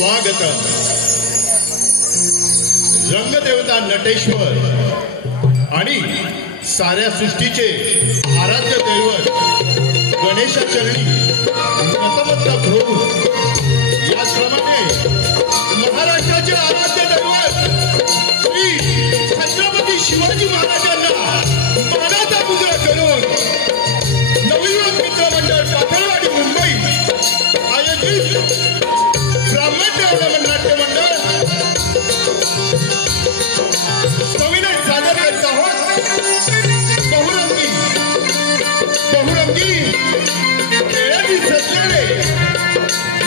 स्वागत रंगदेवता नटेश्वर आणि साऱ्या सृष्टीचे आराध्य दैवत गणेशाचरणी नतमस्तक होऊन याचप्रमाणे महाराष्ट्राचे आराध्य दैवत श्री छत्रपती शिवाजी महाराजांना मानाचा मुद्रा करून नवयुवक मित्र मंडळ पाथरवाडी मुंबई आयोजित ब्राह्मण नाट्य मंडळ सविनय सादर करत आहोत बहुरंगी खेळाची सजलेले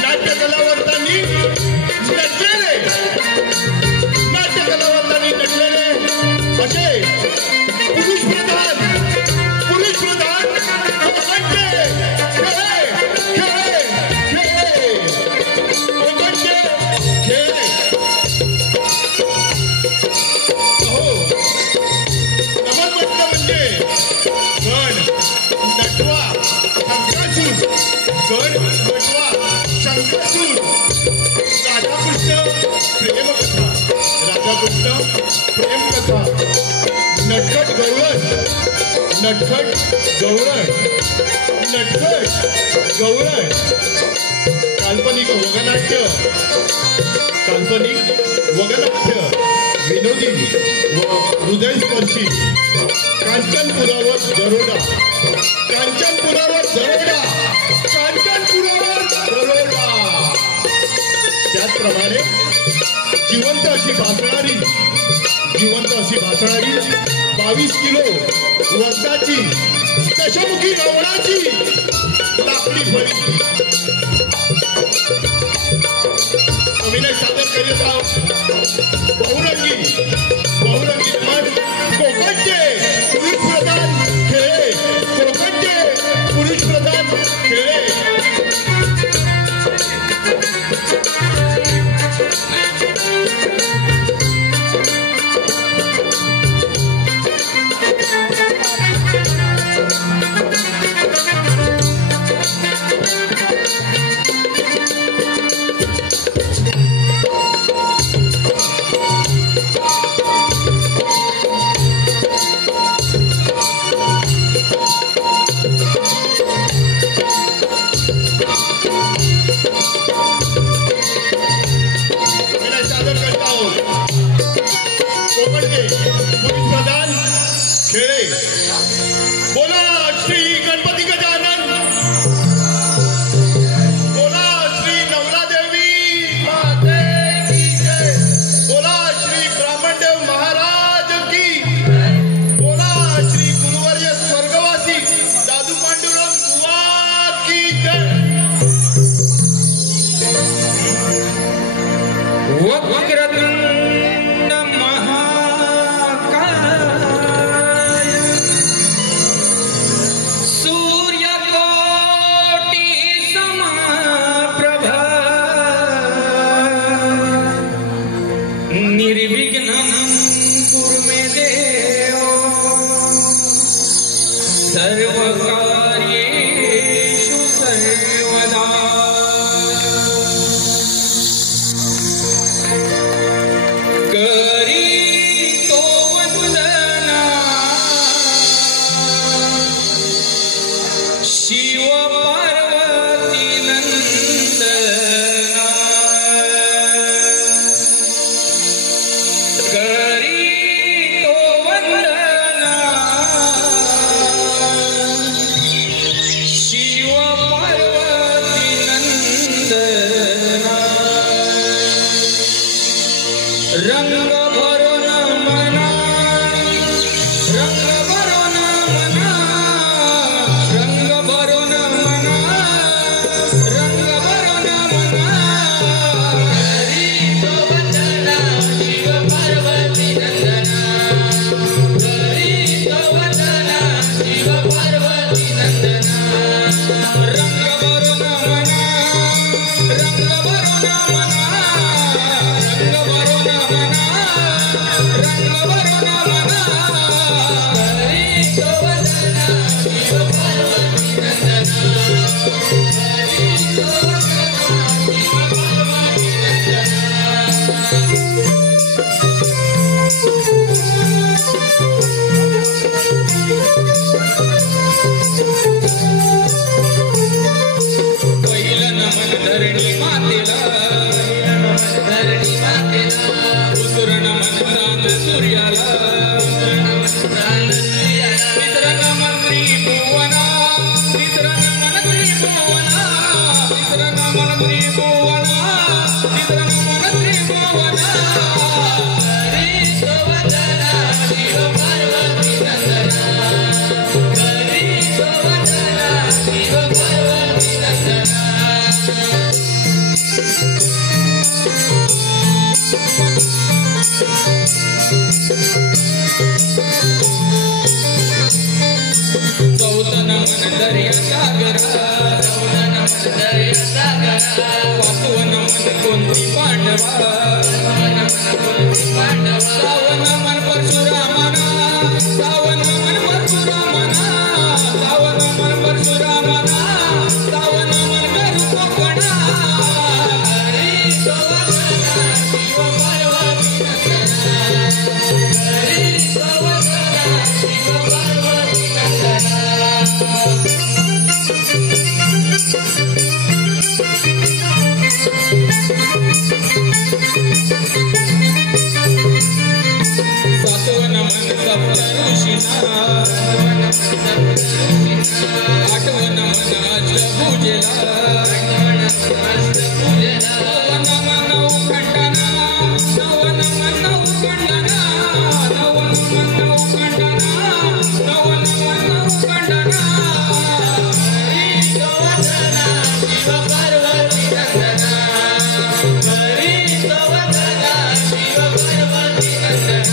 नाट्य कलावंतांनी नटलेले असे पुरुष प्रधान शंकासूर राधाकृष्ण प्रेमकथा नटखट गवळण काल्पनिक वगनाट्य विनोदी व हृदयस्पर्शी कांचनपुरावर दरोडा त्याचप्रमाणे जिवंत अशी भासणारी 22 किलो वजनाची दशमुखी रावणाची लाकडी फळी अभिनय सादर करीत आहोत बहुरंगी मन कोकणचे पुरुष प्रधान खेळे बोला श्री गणपती गजानन बोला श्री नवरादेवी माते की जय बोला श्री ब्राह्मणदेव महाराज की बोला श्री गुरुवर्य स्वर्गवासी दादू पांडुरंग बुवा की जय सर्वकार्येषु सर्वदा करीतो वंदना शिव पार्वती नंदना करीतो वंदना रंग भरो न मना रंग भरो न मना रंग भरो न मना रंग भरो न मना करीतो वंदना शिव पार्वती नंदना करीतो वंदना शिव पार्वती नंदना रंग भरो न मना रंग भरो न मना रंग भरो न मना चौथन मन दर्या सागरा पाचवन मन कोणती पांडवा सावन मन परशुरामना सावन मन परशुरामना सावन मन परशुरामना सावन मन गरु कोकणा हरी सोवदना शिव पार्वती नंदना हरी सोवदना शिव पार्वती नंदना सातवन मन सप्तऋषीना आठवन मन अष्टभुजेला नवन मन उखंडना नवन मन उखंडना नवन मन उखंडना नवन मन उखंडना हरी सोवदना शिव पार्वती नंदना हरी सोवदना शिव पार्वती नंदना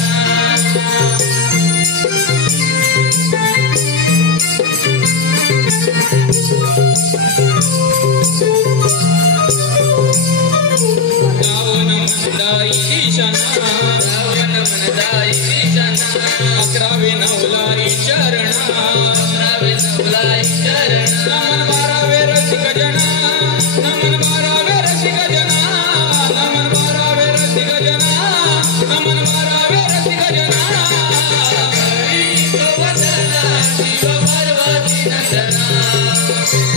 अकरावे नवलाई चरणा नमन बारावे रसिक जना नमन बारावे रसिक जना नमन बारावे रसिक जना नमन बारावे रसिक जना हरी सोवदना शिव पार्वती नंदना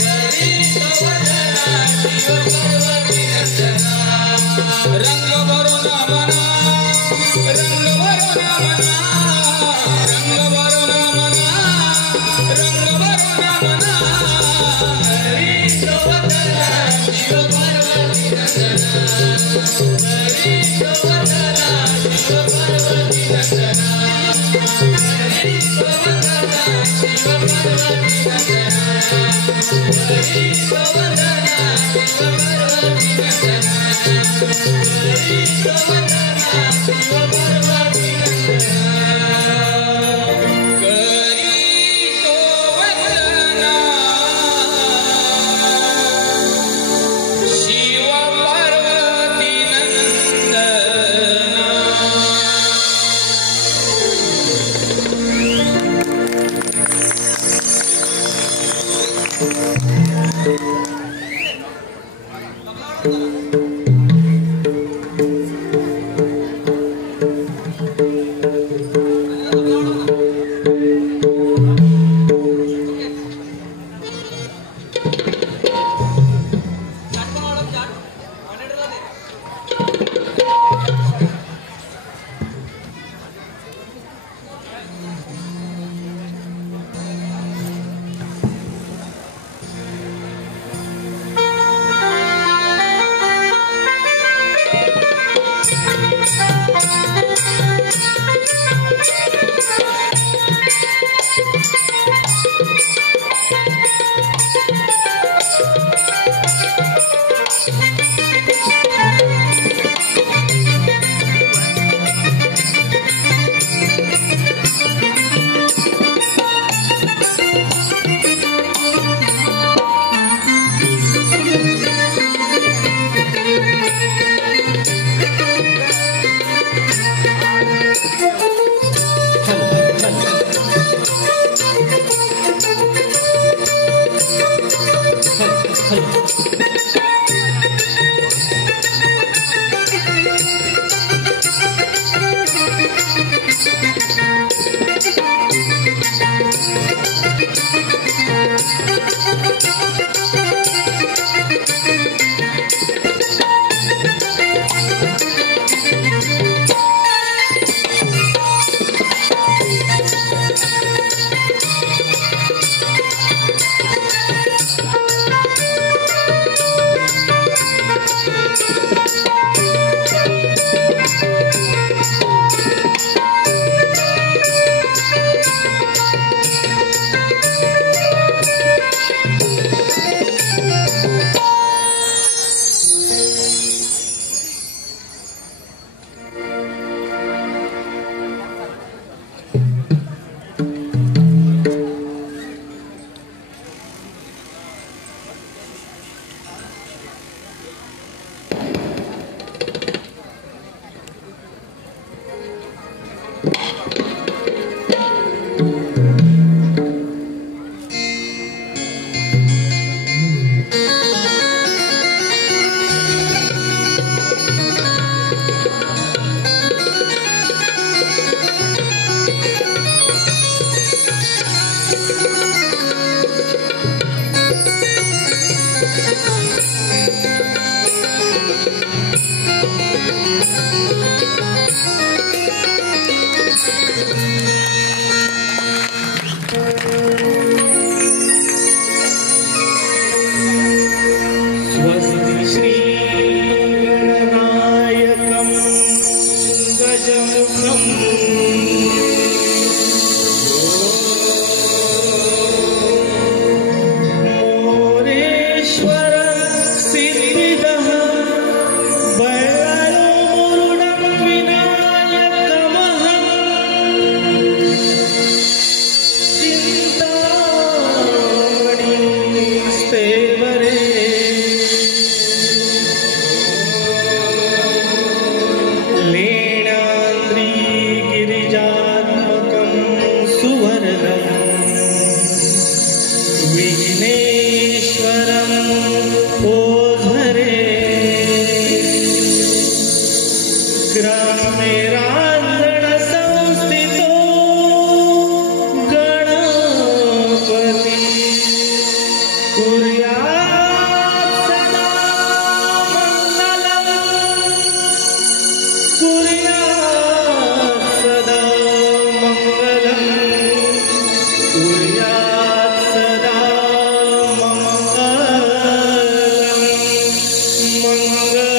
हरी सोवदना शिव पार्वती नंदना रंग भरो नामना रंग भरो नामना रंग भरो नामना रंग भरो नामना हरी सोवदना शिव पार्वती नंदना हरी सोवदना शिव पार्वती नंदना हरी सोवदना शिव पार्वती नंदना हरी सोवदना शिव पार्वती नंदना हरी सोवदना शिव पार्वती ग्रामे रांजण संस्थितो गणपती कुर्यात् सदा मंगलम् कुर्यात् सदा मंगलम् कुर्यात् सदा मंगलम् मंगलम्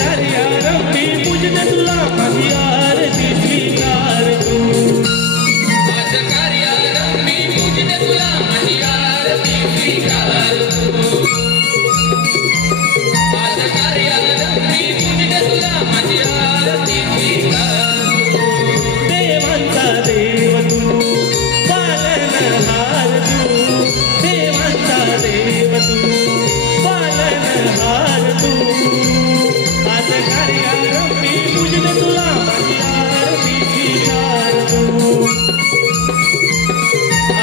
कार्यारंभी पूजते तुला माझी आरती स्वीकार तू आज कार्यारंभी पूजते तुला माझी आरती स्वीकार तू आज कार्यारंभी पूजते तुला माझी आरती स्वीकार तू देवांचा देव तू पालनहार तू देवांचा देव तू पालनहार तू आज कार्यारंभी पूजते तुला माझी आरती स्वीकार तू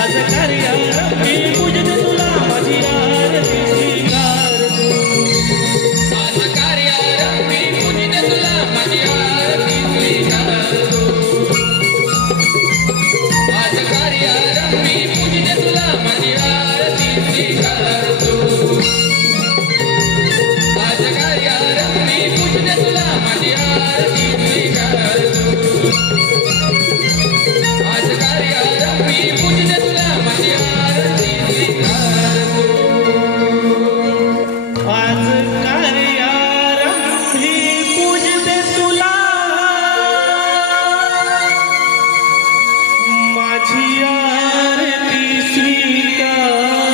आज कार्यारंभी पूजते तुला माझी आरती स्वीकार तू आज कार्यारंभी पूजते तुला माझी आरती स्वीकार तू आज कार्यारंभी पूजते तुला माझी आरती स्वीकार तू आज कार्यारंभी पूजते तुला माझी आरती स्वीकार तू आज कार्यारंभी पूजते तुला माझी आरती स्वीकार तू आज कार्यारंभी पूजते तुला माझी आरती स्वीकार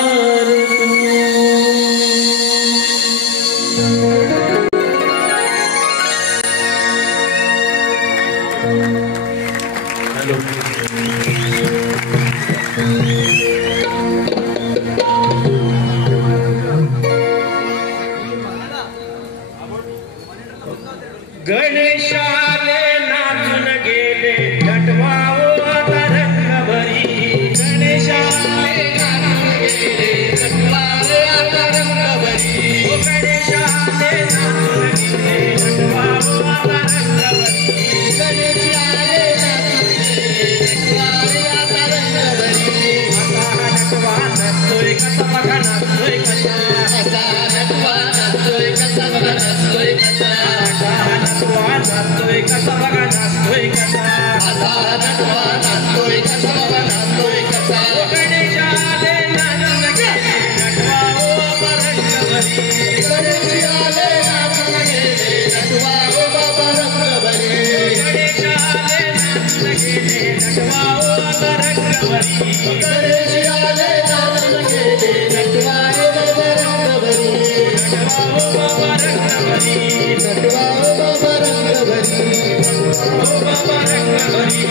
गणेशाले नाचून गेले नटवाओ आता रंगभरी गणेशाले नाचून गेले नटवाओ आता रंगभरी गणेशाले नाचून गेले नटवाओ आता रंगभरी गणेशाले नाचून गेले नटवाओ आता रंगभरी आता नटवा नाचतोय कसा बघा नाचतोय कसा असा नटवा नाचतोय कसा बघा नाचतोय कसा नटवा नाचतोय कसा बघा नाचतोय कसा असा नटवा नाचतोय कसा बघा नाचतोय कसा गणेशाले नाचून गेले नटवा ओ रंगभरी गणेशाले नाचून गेले नटवा ओ बाबा रंगभरी गणेशाले नाचून गेले नटवा ओ रंगभरी गणेशाले नाचून गेले नटवा ओ बाबा रंगभरी नटवा ओ बाबा रंगभरी नटवा ओ बाबा रंगभरी ओ बाबा रंगभरी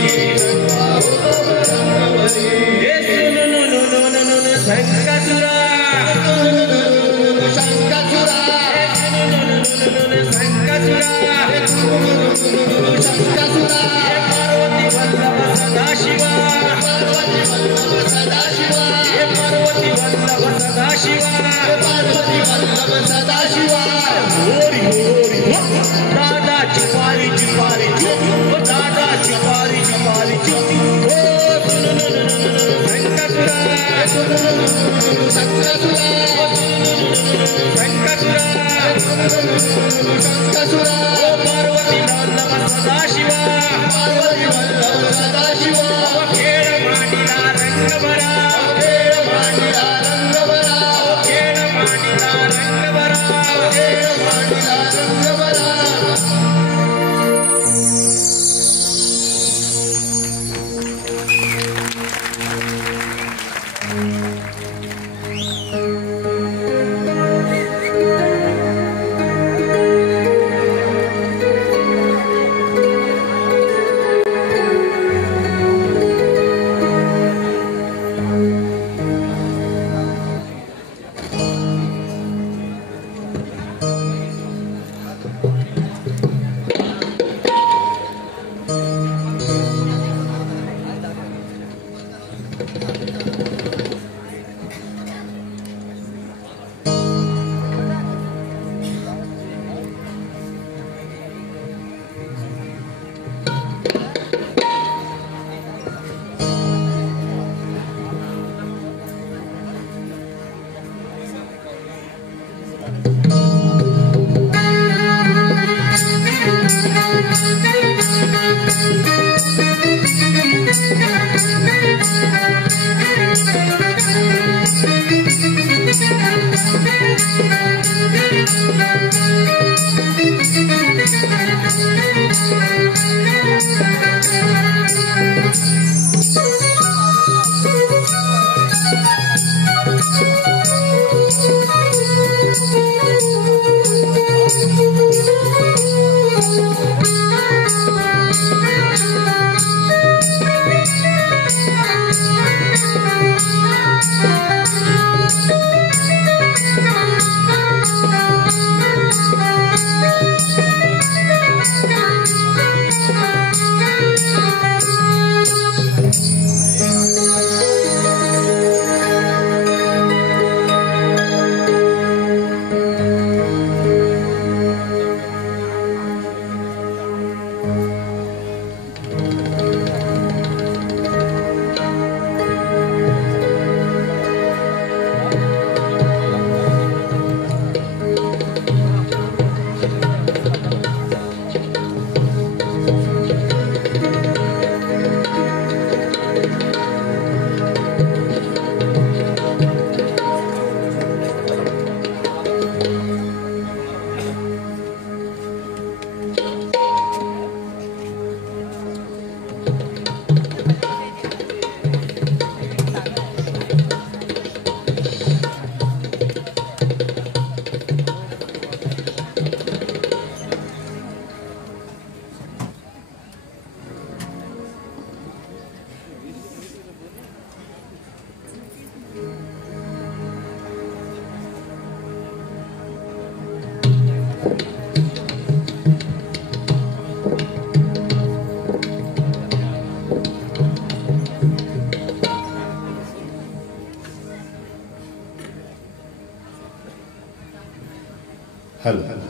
नटवा ओ बाबा रंगभरी हे सुनु शंकासुरा शंकासुरा शंकासुरा शंकासुरा पार्वती वल्लभ सदाशिवा पार्वती वल्लभ सदाशिवा पार्वती वल्लभ सदाशिवा पार्वती वल्लभ सदाशिवा होरी होरी दादा चिपारी चिपारी ओ दादा चिपारी चिपारी ओ शंकासुरा शंकासुरा शंकासुरा शंकासुरा पार्वती वल्लभ सदाशिवा पार्वती वल्लभ सदाशिवा खेळ मांडिला रंग भरा खेळ मांडिला रंग भरा खेळ मांडिला रंग भरा खेळ मांडिला रंग भरा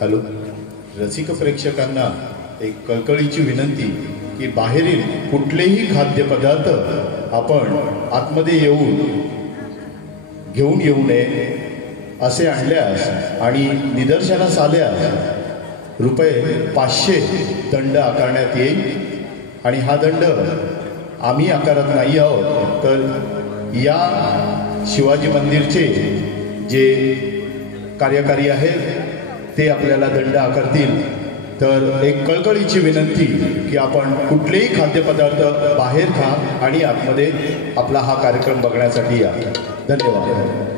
हॅलो, रसिक प्रेक्षकांना एक कळकळीची विनंती की बाहेरील कुठलेही खाद्यपदार्थ आपण आतमध्ये घेऊन येऊ नये. असे आणल्यास आणि निदर्शनास आल्यास ₹500 दंड आकारण्यात येईल. आणि हा दंड आम्ही आकारत नाही आहोत, तर या शिवाजी मंदिरचे जे कार्यकारी आहेत ते आपल्याला दंड आकारतील. तर एक कळकळीची विनंती की आपण कुठलेही खाद्यपदार्थ बाहेर खा आणि आतमध्ये आपला हा कार्यक्रम बघण्यासाठी या. धन्यवाद.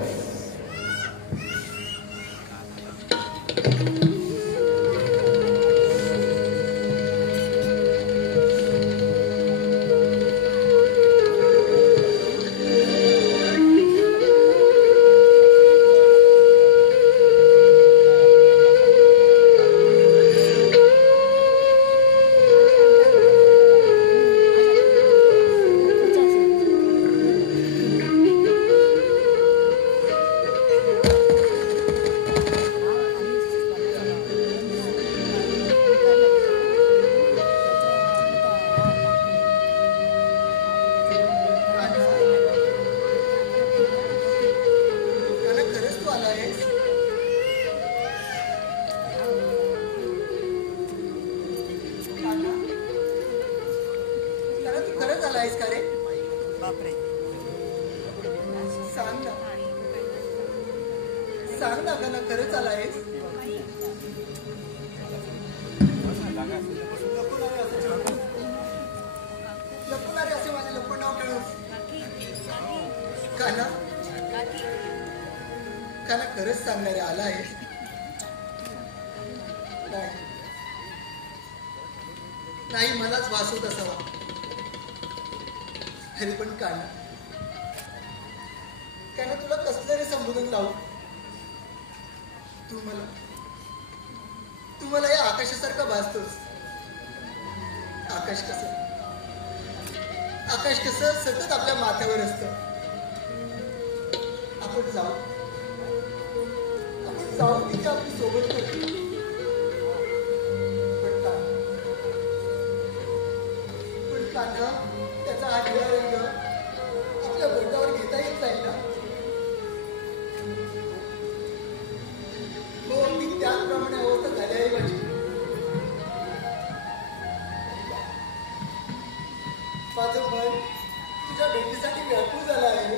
सांग ना का खरंच आलायस? लपून असे माझे लपून नाव खेळूस काना काना खरंच सांगणारे आलायस? नाही मलाच वास होत असावा. तरी पण काना काना तुला कसलं रे संबोधन लावू? तू मला या आकाशासारखा भासतोस. आकाश कसं सतत आपल्या माथ्यावर असतं. आपण जाऊ तिथे आपली सोबत करतो. पण कान्हा त्याचा हा निळा रंग आपल्या बोटावर घेता येत नाही ना. हो मी त्याचप्रमाणे अवस्था झाली आहे माझी. माझं मन तुझ्या भेटीसाठी व्याकुळ झालं आहे.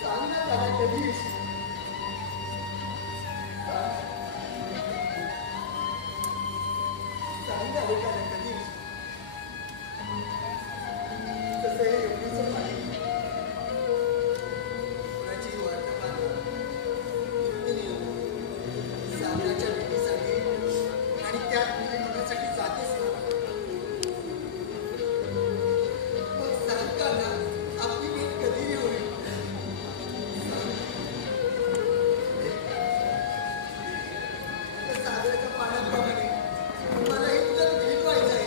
सांग ना त्याला कधी येशील? सांग ना रे त्याला कधी येशील? तसं हे एवढीच आहे. कुणाची वर्तमान सागराच्या भेटीसाठी आणि त्या मिलनासाठी जातेच ना. मग सांग का ना आपली भेट कधी होईल? सागराच्या पाण्याप्रमाणे मलाही तुझ्यात भेट व्हायचं आहे.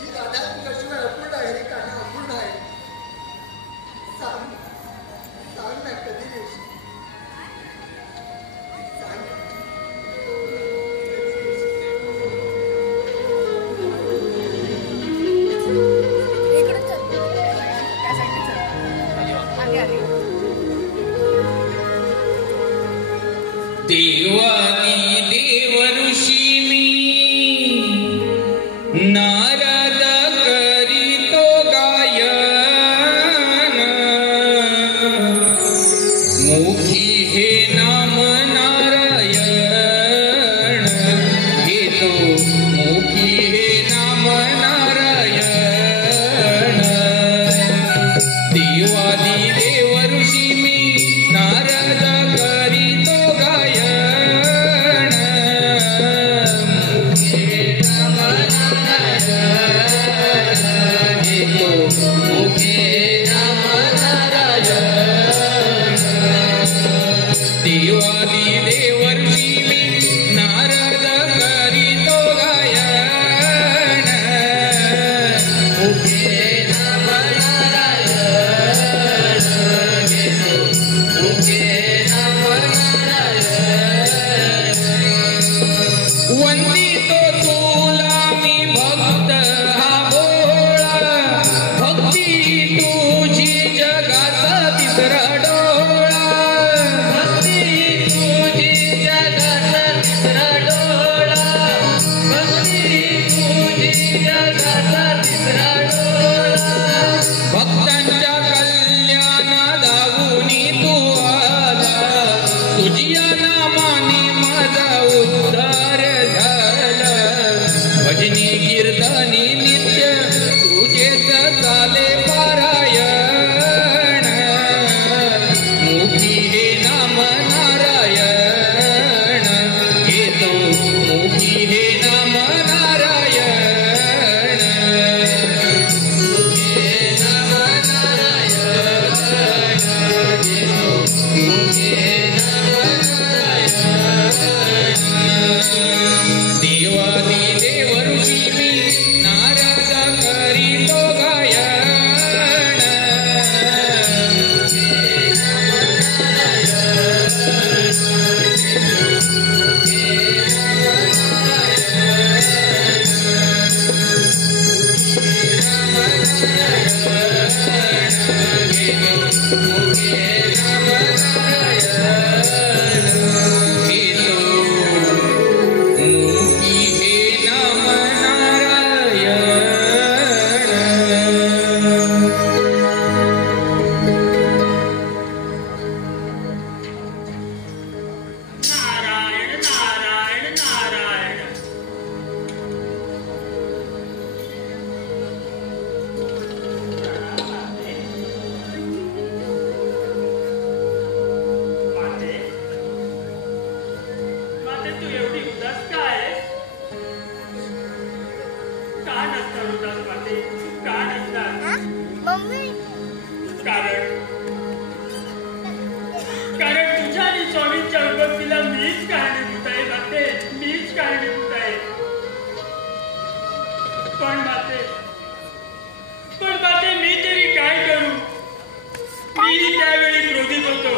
ही राधा तुझ्याशिवाय अपूर्ण आहे रे काना, अपूर्ण आहे. सांग ना कधी येशील? देवादी देव ऋषी मी नारद करीतो गायन मुखी हे नाम नारायण घेतो मुखी हे नाम नारायण देवादी देव ऋषी मी नारद करीतो गायन पण माते मी तरी काय करू? मी त्यावेळी क्रोधित होतो,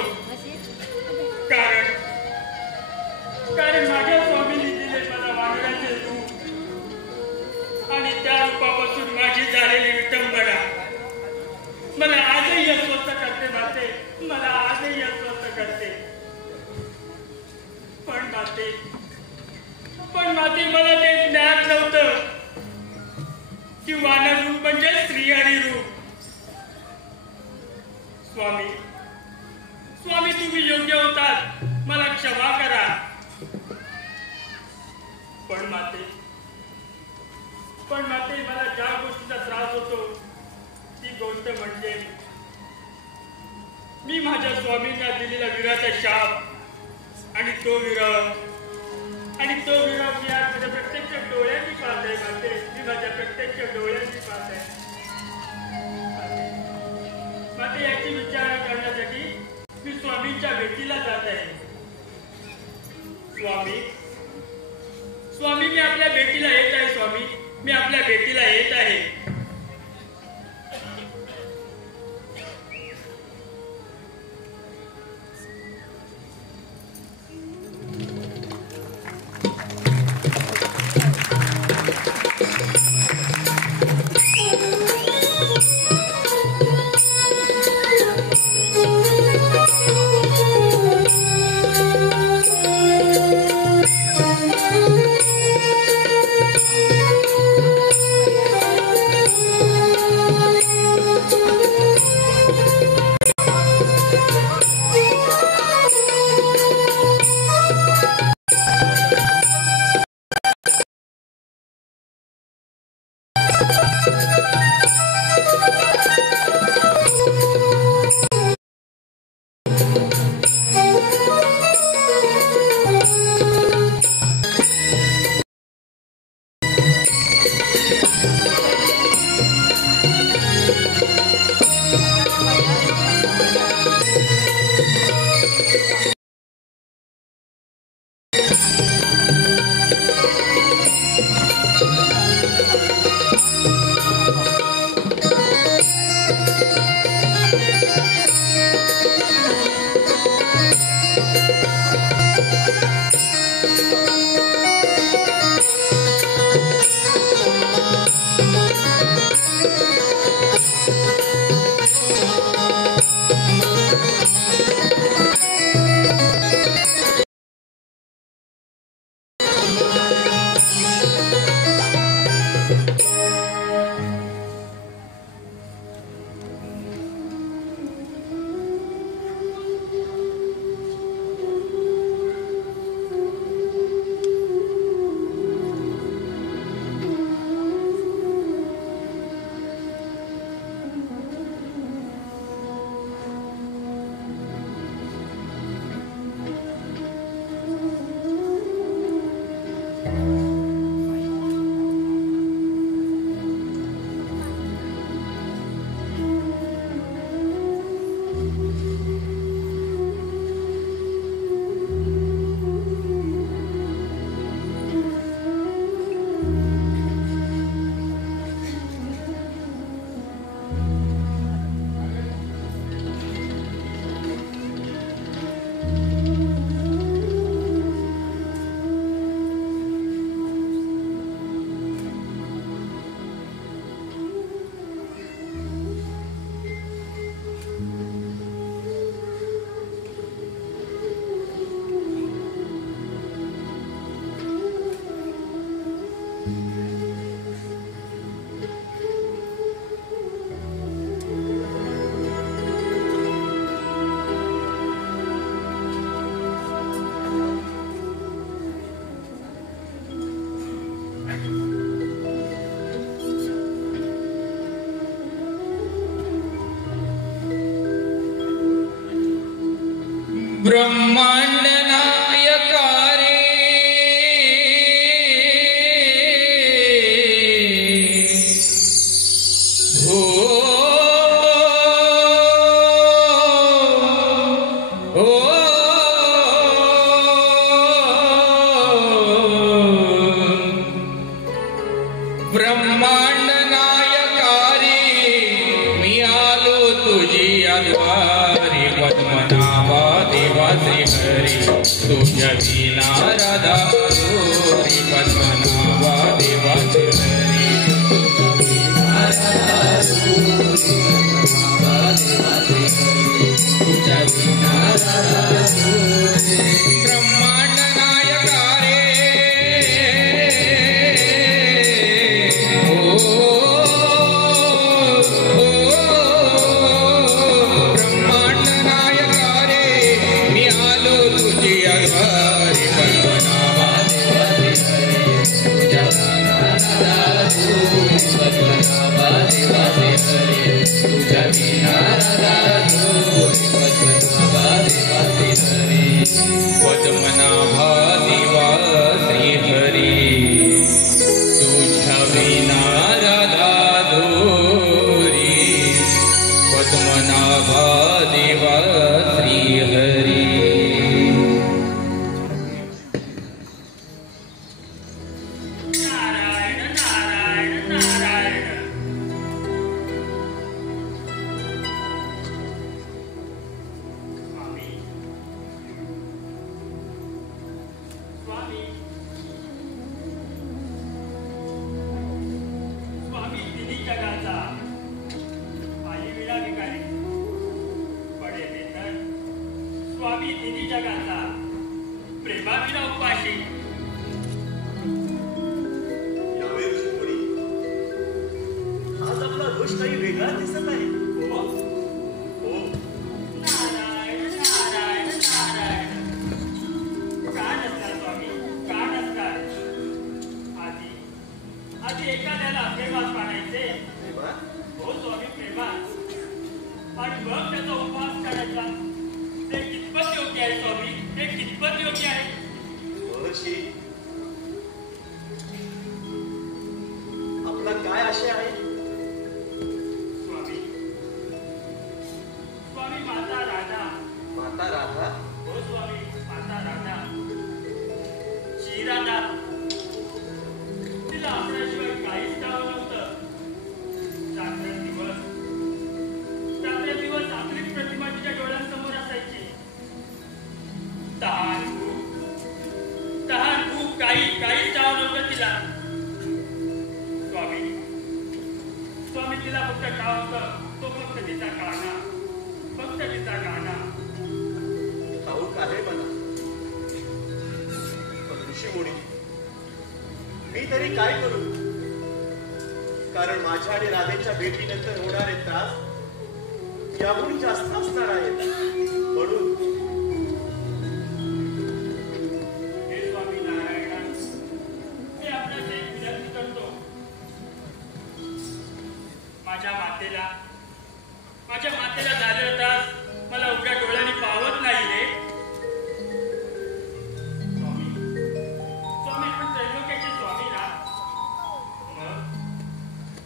कारण माझ्या स्वामींनी दिले मला वानराचे रूप आणि त्या रूपापासून माझी झालेली विटंबना मला आजही अस्वस्थ करते माते, मला आजही अस्वस्थ करते. पण माते मला ते ज्ञात नव्हतं की वानर रूप म्हणजे स्त्री आणि रूप. स्वामी तुम्ही योग्य होतात, मला क्षमा करा. पण माते मला ज्या गोष्टीचा त्रास होतो ती गोष्ट म्हणजे मी माझ्या स्वामींना दिलेला विराचा शाप आणि तो विरह मी आज माझ्या प्रत्यक्ष डोळ्यांनी पाहतोय माते, मी माझ्या प्रत्यक्ष डोळ्यांनी पाहतोय माते. याची विचारणा करण्यासाठी मी स्वामींच्या भेटीला जात आहे. स्वामी मी आपल्या भेटीला येत आहे. स्वामी मी आपल्या भेटीला येत आहे. ब्रह्मांड नायकारे हो हो ब्रह्मा श्रीहरी तुझ्या विना राधा दोरी पद्मनाभा देवा श्रीहरी तुझ्या विना राधा दोरी ब्रह्मांड नायका रे ब्रह्मांड नायका रे मी आलो तुझ्या घरी पद्मनाभा देवा श्रीहरी तुझ्या विना राधा दोरी पद्मनाभा देवा श्रीहरी तुझ्या विना राधा दोरी पद्मनाभा देवा श्रीहरी पद्मनाभा देवा श्रीहरी तुझ्या विना राधा दोरी पद्मनाभा देवा श्रीहरी नारायण नारायण नारायण स्वामी स्वामी स्वामी तिन्ही जगाचा आई विडा भिकारी पडे वेतन स्वामी तिन्ही जगाचा प्रेमाविना उपाशी आज आपला रोष काही वेगळा दिसत आहे. हो हो, नारायण नारायण नारायण का नसणार स्वामी का नसणार आधी एखाद्याला प्रेमात पाडायचे तेव्हा हो स्वामी प्रेमात आणि मग त्याचा उपवास करायचा ते कितपत योग्य आहे स्वामी ते कितपत योग्य आहे महर्षी, आपला काय आशय आहे? स्वामी स्वामी माता राधा माता राधा हो स्वामी माता राधा श्रीराधा तिला आपल्याशिवाय काहीच ठाव नव्हतं रात्रंदिवस आपलीच प्रतिमा तिच्या डोळ्यांसमोर असायची तहान भूक काहीच ठाव नव्हतं तिला स्वामी तिला फक्त ठाव होतं तो फक्त तिचा गाणं ठाऊक आहे मला. पण ऋषीमुनी, मी तरी काय करू? कारण माझ्या आणि राधेच्या भेटीनंतर होणारे त्रास याहून जास्त असणार आहेत. म्हणून हे स्वामी नारायण मी आपल्याला एक विनंती करतो माझ्या मातेला झाले त्रास मला उघड्या डोळ्याने पावत नाही रे स्वामी पण त्रैलोक्याचे स्वामी ना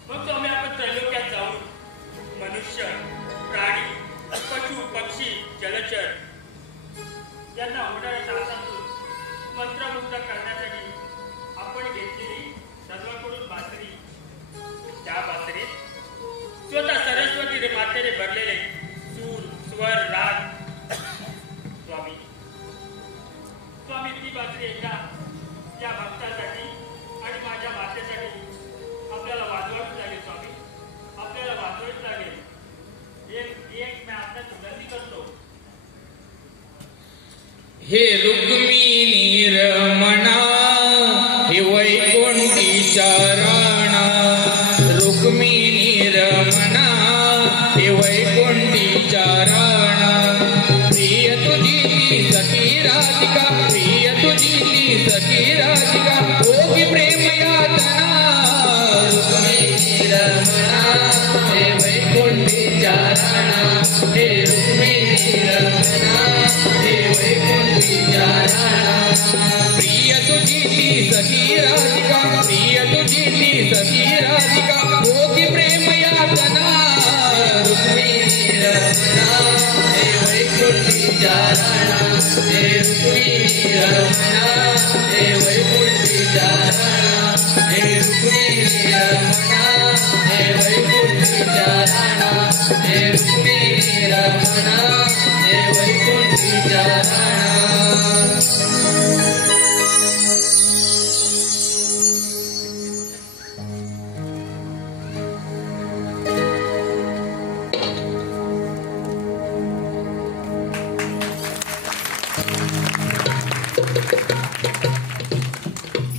मग स्वामी आपण त्रैलोक्यात जाऊन मनुष्य प्राणी पशु पक्षी जलचर यांना होणाऱ्या त्रासातून मंत्रमुग्ध करण्यासाठी आपण घेतलेली सर्वांकडून बासरी त्या बासरीत स्वतः सरस्वती मातेने भरलेले सूर स्वर राग स्वामी ती बासरी एकदा या भक्तासाठी आणि माझ्या मातेसाठी आपल्याला वाजवावीच लागेल स्वामी आपल्याला वाजवावीच लागेल एक मी आपल्याला विनंती करतो हे रुक्मिणी रमणा हे वैकुंठीच्या राणा रुक्मिणी रमणा हे वैकुंठीच्या राणा प्रिय तुझी ती सखी राधिका प्रिय तुझी ती सखी राधिका ओगी प्रेम यातना रुक्मिणी रमणा हे वैकुंठीच्या राणा हे रुक्मिणी रमणा हे वैकुंठीच्या राणा प्रिय तुझी ती सखी राधिका प्रिय तुझी ती सखी राधिका ओगी प्रेम यातना रुक्मिणी रमणा हे वैकुंठीच्या राणा हे रुक्मिणी रमणा हे वैकुंठीच्या राणा हे रुक्मिणी रमणा हे वैकुंठीच्या राणा हे रुक्मिणी रमणा हे वैकुंठी तुझ्या राणा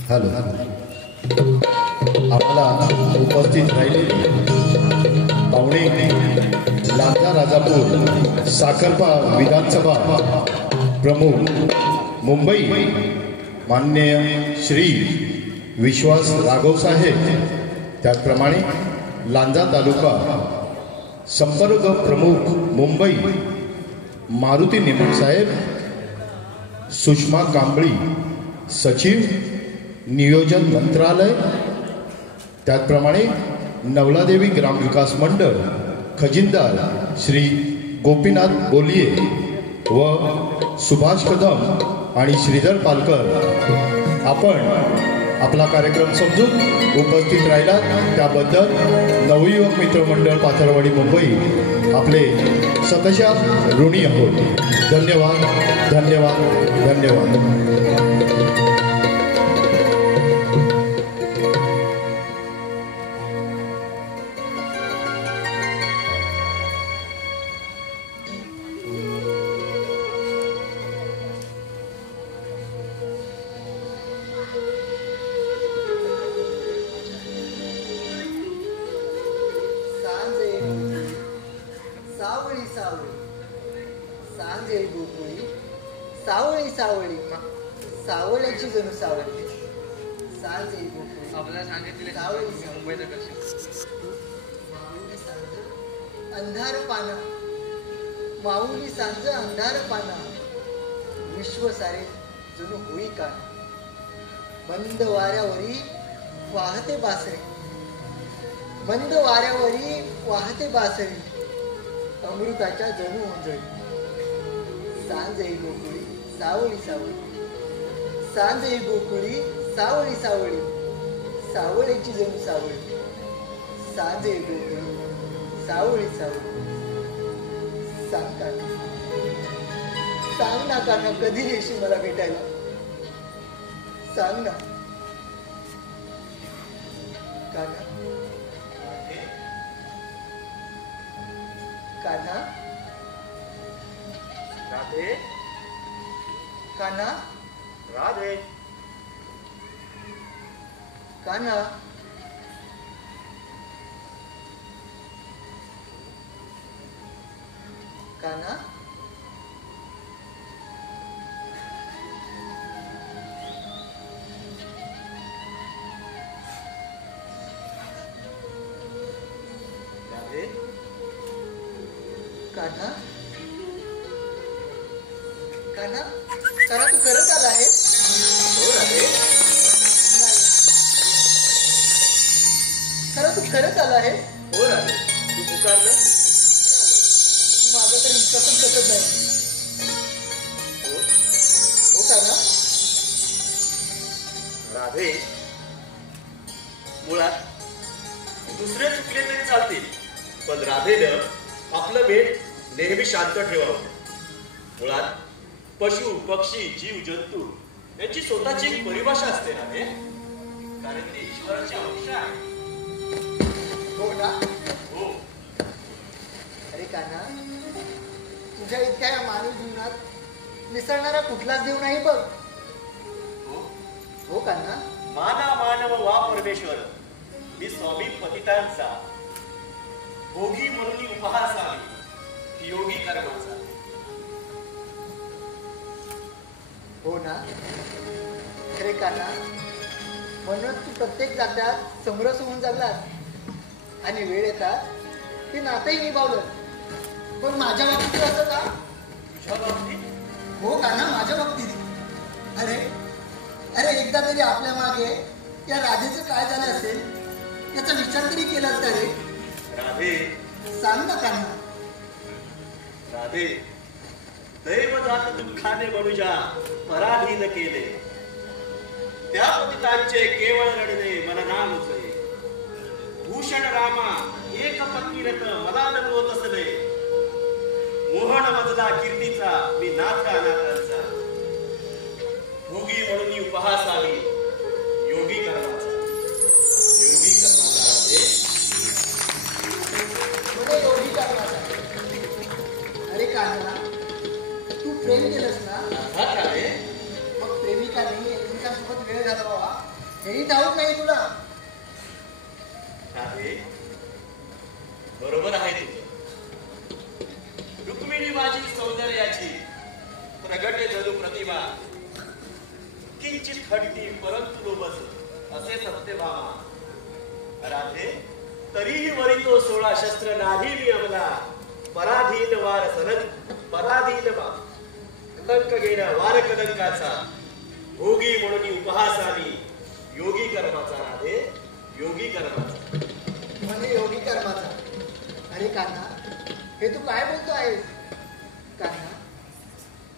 हॅलो आम्हाला उपस्थित राहिलेले पाहुणे लांजा राजापूर साखरपा विधानसभा प्रमुख मुंबई माननीय श्री विश्वास राघव साहेब, त्याचप्रमाणे लांजा तालुका संपर्क प्रमुख मुंबई मारुती निमण साहेब, सुषमा कांबळी सचिव नियोजन मंत्रालय, त्याचप्रमाणे नवलादेवी ग्रामविकास मंडळ खजिनदार श्री गोपीनाथ बोलिये व सुभाष कदम आणि श्रीधर पालकर, आपण आपला कार्यक्रम समजून उपस्थित राहिलात त्याबद्दल नवयुवक मित्रमंडळ पाथरवाडी मुंबई आपले सतशः ऋणी आहोत. धन्यवाद धन्यवाद धन्यवाद. सावळ्याची जणू सावळी सांज येईल आपल्याला सांगितले मुंबईचं माऊली सांज अंधार पाना, माऊली सांज अंधार पाना, विश्व सारे जणू होई का. मंद वाऱ्यावरी वाहते बासरी, मंद वाऱ्यावरी वाहते बासरी, अमृताच्या जणू उंजळी. सांज येईल गोकुळी सावळी सावळी, सांज येईल गोकुळी सावळी सावळी, सावळीची जणू सावळी. सांज येईल गोकुळी सावळी सावळी. सांग काका, सांग ना काका, कधी येशील मला भेटायला? सांग ना काका. कान्हा, राधे, कान्हा, राधे, कान्हा. कान्हा, राधे, कान्हा, कान्हा. कान्हा, तू खरंच आला आहे? हो राधे, खरं तू खरंच आला आहे? हो राधे, तू पुकारलं? माझा तर विश्वासच बसत नाही. हो हो कान्हा. राधे, मुळात दुसरे चुकले तरी चालतील, पण राधेनं आपलं भेट नेहमी शांत ठेवावं. मुळात पशु पक्षी जीव जंतू यांची स्वतःची एक परिभाषा असते ना रे, कारण ते ईश्वराचे अंश आहे. हो ना. हो, अरे कान्हा, तुझ्या इतक्या या मानवी जीवनात मिसळणारा कुठलाच देव नाही बघ. हो, हो कान्हा. माना मानव वा परमेश्वर, मी स्वामी पतितांचा, भोगी म्हणून उपहास आहे योगी कर्माचा. हो ना. अरे कान्हा, म्हणून तू प्रत्येक जात्यात समरस होऊन जगलास आणि वेळ येतात ते नातंही निभावलं. पण माझ्या बाबतीत असं का? तुझ्या बाबतीत? हो कान्हा, माझ्या बाबतीत. अरे अरे एकदा तरी आपल्या मागे या राधेचं काय झालं असेल याचा विचार तरी केलास का रे? राधे, सांग ना कान्हा. राधे, दैव जात दुःखाने मनुजा पराधीन केले, त्या पतितांचे केवळ रडणे मला ना मुचले. भूषण रामा एक पत्नी रत्न मला नवत असले, मोहन मजला कीर्तीचा मी नाथ प्रेम केलंस ना? अर्थात राधे. मग प्रेमिकांनी एकमेकांसोबत वेळ घालवावा हेही ठाऊक नाही तुला? राधे, बरोबर आहे तुझं. रुक्मिणी माझी सौंदर्याची प्रगट जणू प्रतिमा, किंचित हट्टी परंतु लोभस असे सत्य भामा. राधे, तरीही वरी तो 16 शस्त्र नाही मी अमला, पराधीन वार सनद पराधीन कलंक घेणं वार कलंकाचा, भोगी म्हणून उपहासानी योगी कर्माचा. राधे, योगी कर्माचा. म्हणजे योगी कर्माचा. अरे कान्हा, हे तू काय बोलतो आहेस? कान्हा,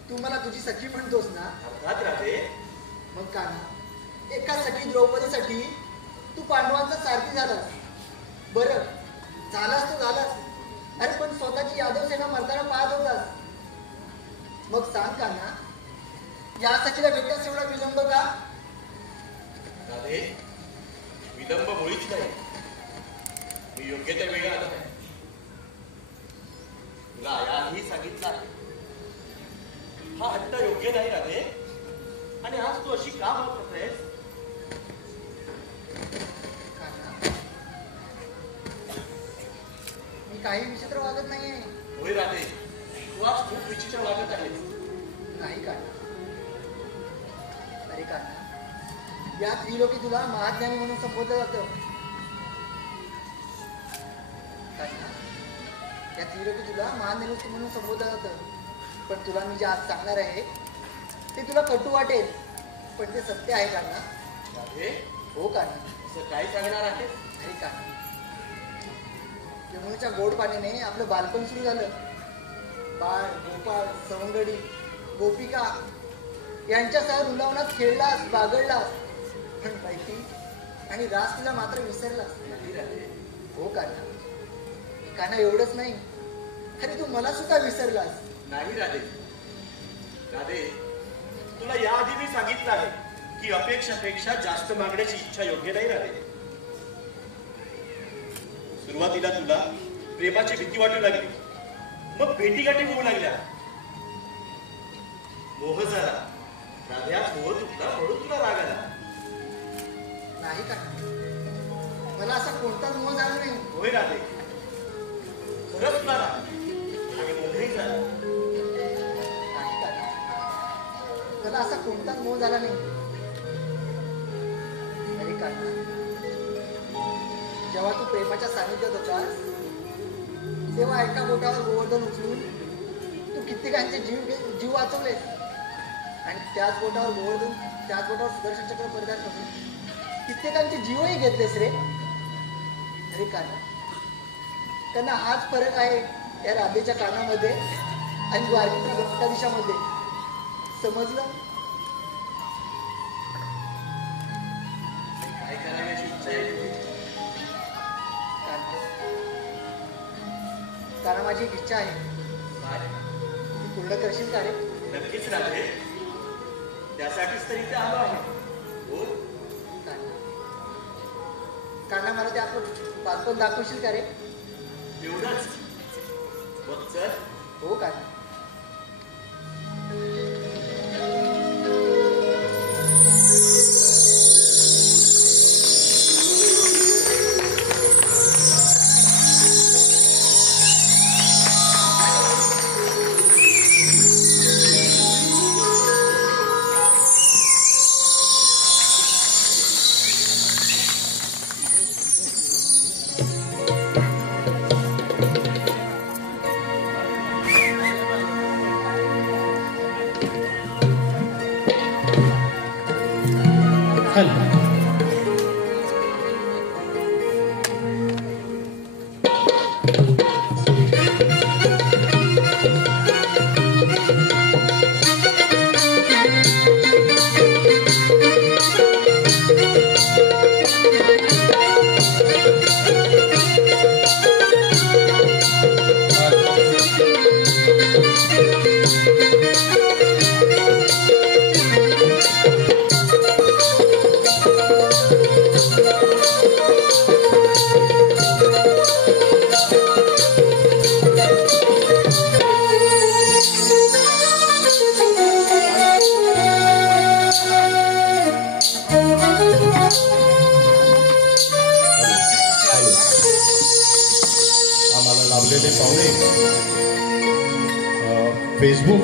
तू मला तुझी सखी म्हणतोस ना? अर्थात राधे. मग कान्हा, एका सखी द्रौपदीसाठी तू पांडवांचा सारथी झालास. बरं, झालास तो झालास. अरे पण स्वतःची यादव सेना मरताना पाहत होतास. मग सांग कान्हा, या सखीला भेटण्यास एवढा विलंब का? राधे, विलंब मुळीच नाही. मी योग्य त्या वेळी आलो आहे. तुला याआधी सांगितलं आहे, हा हट्ट योग्य नाही राधे. आणि आज तू अशी का वागत आहेस? कान्हा, मी काही विचित्र वागत नाहीये. होय राधे, तू आज खूप विचित्र वागत आहेस. नाही कान्हा. अरे कान्हा, या त्रिलोकी तुला महाज्ञानी म्हणून संबोधलं जातं. कान्हा, या त्रिलोकी तुला महाज्ञानी म्हणून संबोधलं जातं. पण तुला मी जे आज सांगणार आहे ते तुला कटू वाटेल, पण ते सत्य आहे कान्हा. राधे, हो कान्हा. असं काय सांगणार आहे? अरे कान्हा, यमुनेच्या गोड पाण्याने आपलं बालपण सुरू झालं. बाळ, गोपाळ, सवंगडी, गोपिका यांच्यासह वृंदावनात खेळलास, बागडलास. पण मैत्री आणि रास तुला मात्र विसरलास. नाही राधे. हो कान्हा. कान्हा, एवढंच नाही, अरे तू मला सुद्धा विसरलास. नाही राधे. राधे, तुला याआधी मी सांगितलं आहे की अपेक्षापेक्षा जास्त मागण्याची इच्छा योग्य नाही राधे. सुरुवातीला तुला प्रेमाची भीती वाटू लागली, मग भेटीगाठी होऊ लागल्या, मोह झाला. राध्यात मोह तुटला म्हणून तुला राग आला. नाही कान्हा, मला असा कोणताच मोह झाला नाही. होय राधे, खरंच तुला राग आणि मोहही झाला. नाही कान्हा, मला असा कोणताच मोह झाला नाही. अरे कान्हा, जेव्हा तू प्रेमाच्या सानिध्यात होतास तेव्हा एका बोटावर गोवर्धन उचलून तू कित्येकांचे जीव वाचवलेस. आणि त्याच बोटावर सुदर्शन चक्र परिधान करून कित्येकांचे जीवही घेतलेस रे. अरे कान्हा, हाच फरक आहे या राधेच्या कानामध्ये आणि द्वारकेच्या भक्तादिशामध्ये. समजलं? काय करायची इच्छा आहे तुझी? कान्हा, माझी एक इच्छा आहे, काय? ती पूर्ण करशील का रे? नक्कीच राधे, त्यासाठीच तरी इथे आलो आहे. हो, कान्हा, मला ते आपलं बालपण दाखवशील का रे? एवढंच. मग चल. हो कान्हा.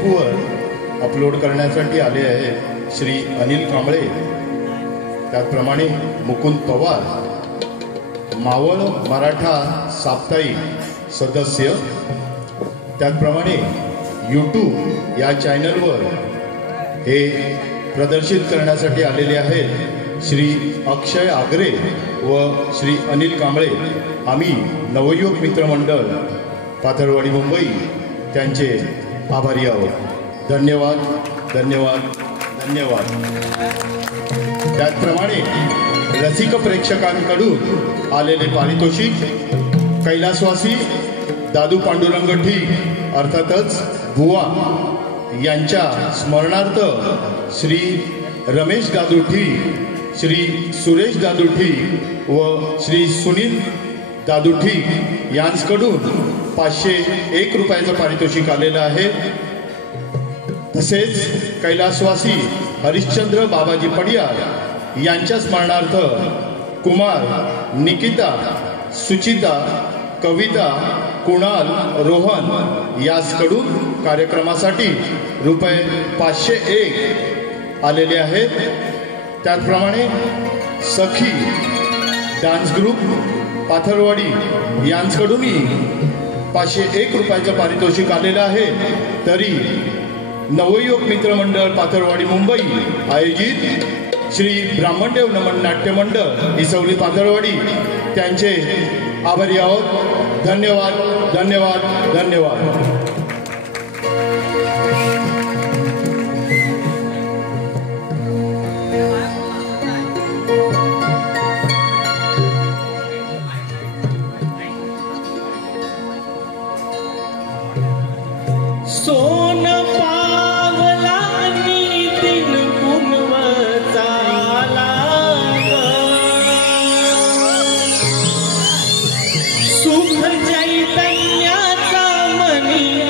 यूट्यूबवर अपलोड करण्यासाठी आले आहे श्री अनिल कांबळे, त्याचप्रमाणे मुकुंद पवार, मावळ मराठा साप्ताहिक सदस्य, त्याचप्रमाणे यूट्यूब या चॅनलवर हे प्रदर्शित करण्यासाठी आलेले आहेत श्री अक्षय आगरे व श्री अनिल कांबळे. आम्ही नवयुवक मित्रमंडळ पाथरवाडी मुंबई त्यांचे आभारी आहोत. धन्यवाद धन्यवाद धन्यवाद. त्याचप्रमाणे रसिक प्रेक्षकांकडून आलेले पारितोषिक कैलासवासी दादू पांडुरंग ठीक, अर्थातच बुवा यांच्या स्मरणार्थ श्री रमेश दादू ठीक, श्री सुरेश दादू ठीक व श्री सुनील दादू ठीक यांच्याकडून 501 रुपयाचं पारितोषिक आलेलं आहे. तसेच कैलासवासी हरिश्चंद्र बाबाजी पडियार यांच्या स्मरणार्थ कुमार, निकिता, सुचिता, कविता, कुणाल, रोहन याचकडून कार्यक्रमासाठी रुपये 501 आलेले आहेत. त्याचप्रमाणे सखी डान्स ग्रुप पाथरवाडी यांच्याकडूनही 501 रुपयाचं पारितोषिक आलेलं आहे. तरी नवयुवक मित्रमंडळ पाथरवाडी मुंबई आयोजित श्री ब्राह्मणदेव नमन नाट्य मंडळ इसवली पाथरवाडी त्यांचे आभारी आहोत. धन्यवाद धन्यवाद धन्यवाद. सोन पावला नितीन पुनवचा सुख चैतन्याचा मनी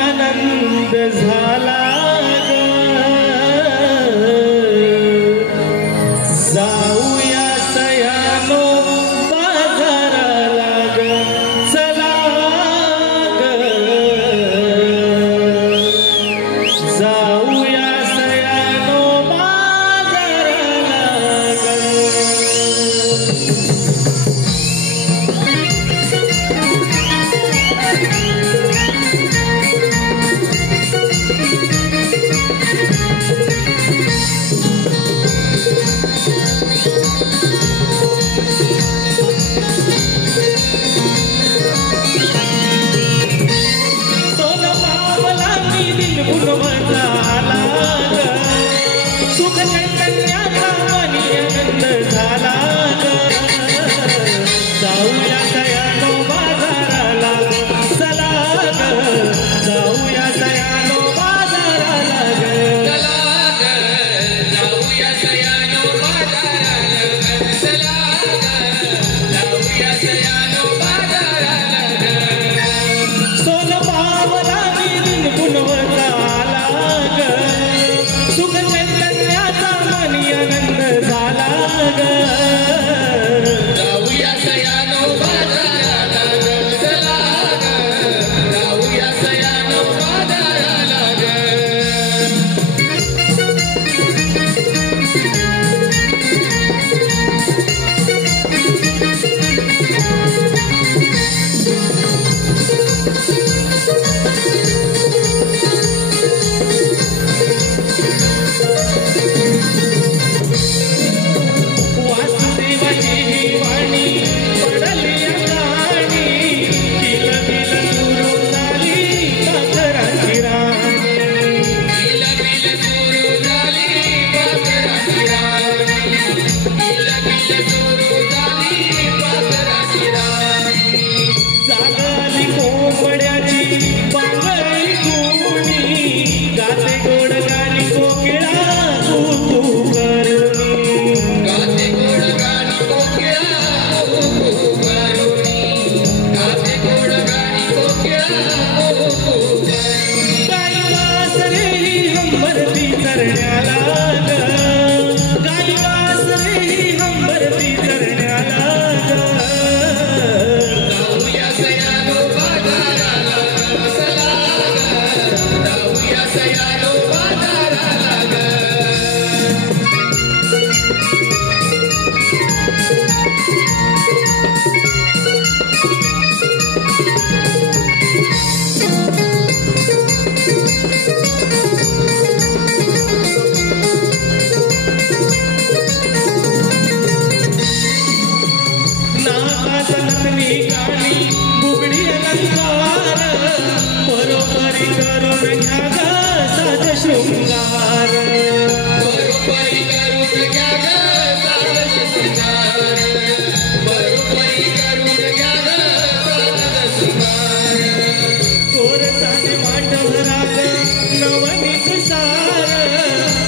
सार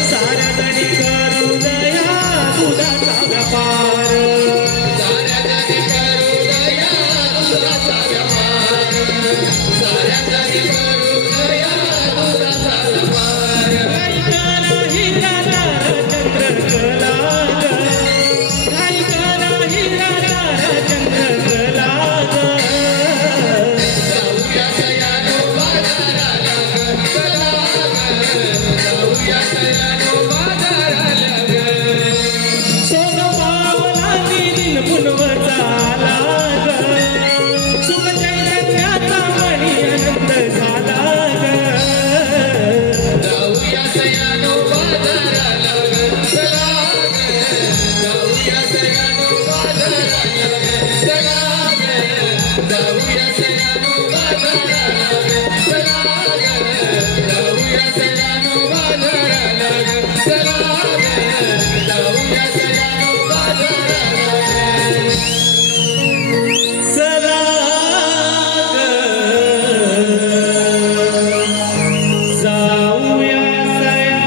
साऱ्या जणी करू दया दुधाचा व्यापार साऱ्या जणी करू दया दुधाचा व्यापार साऱ्या जणी करू दया दुधाचा व्यापार गायिका हिरादार चंद्रकला गायिका हिरादार चंद्रकला जाऊया सयानो बाजाराला जाऊया सयानो बाजाराला सोनं पावला दिन पुनवता आला सुख चैतन्याचा मणी आनंद झाला जाऊया सयानो बाजाराला जाऊया सयानो बाजाराला जाऊया सयानो बाजाराला जाऊया सयानो बाजाराला जाऊया सयानो बाजाराला चला जाऊया सयानो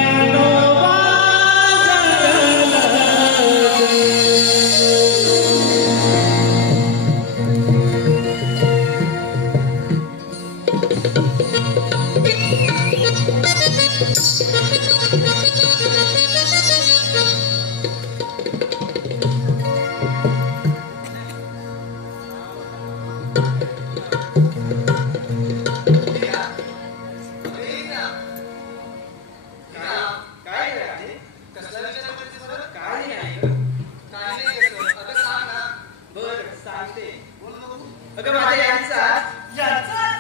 अगं माझ्या यांचा चला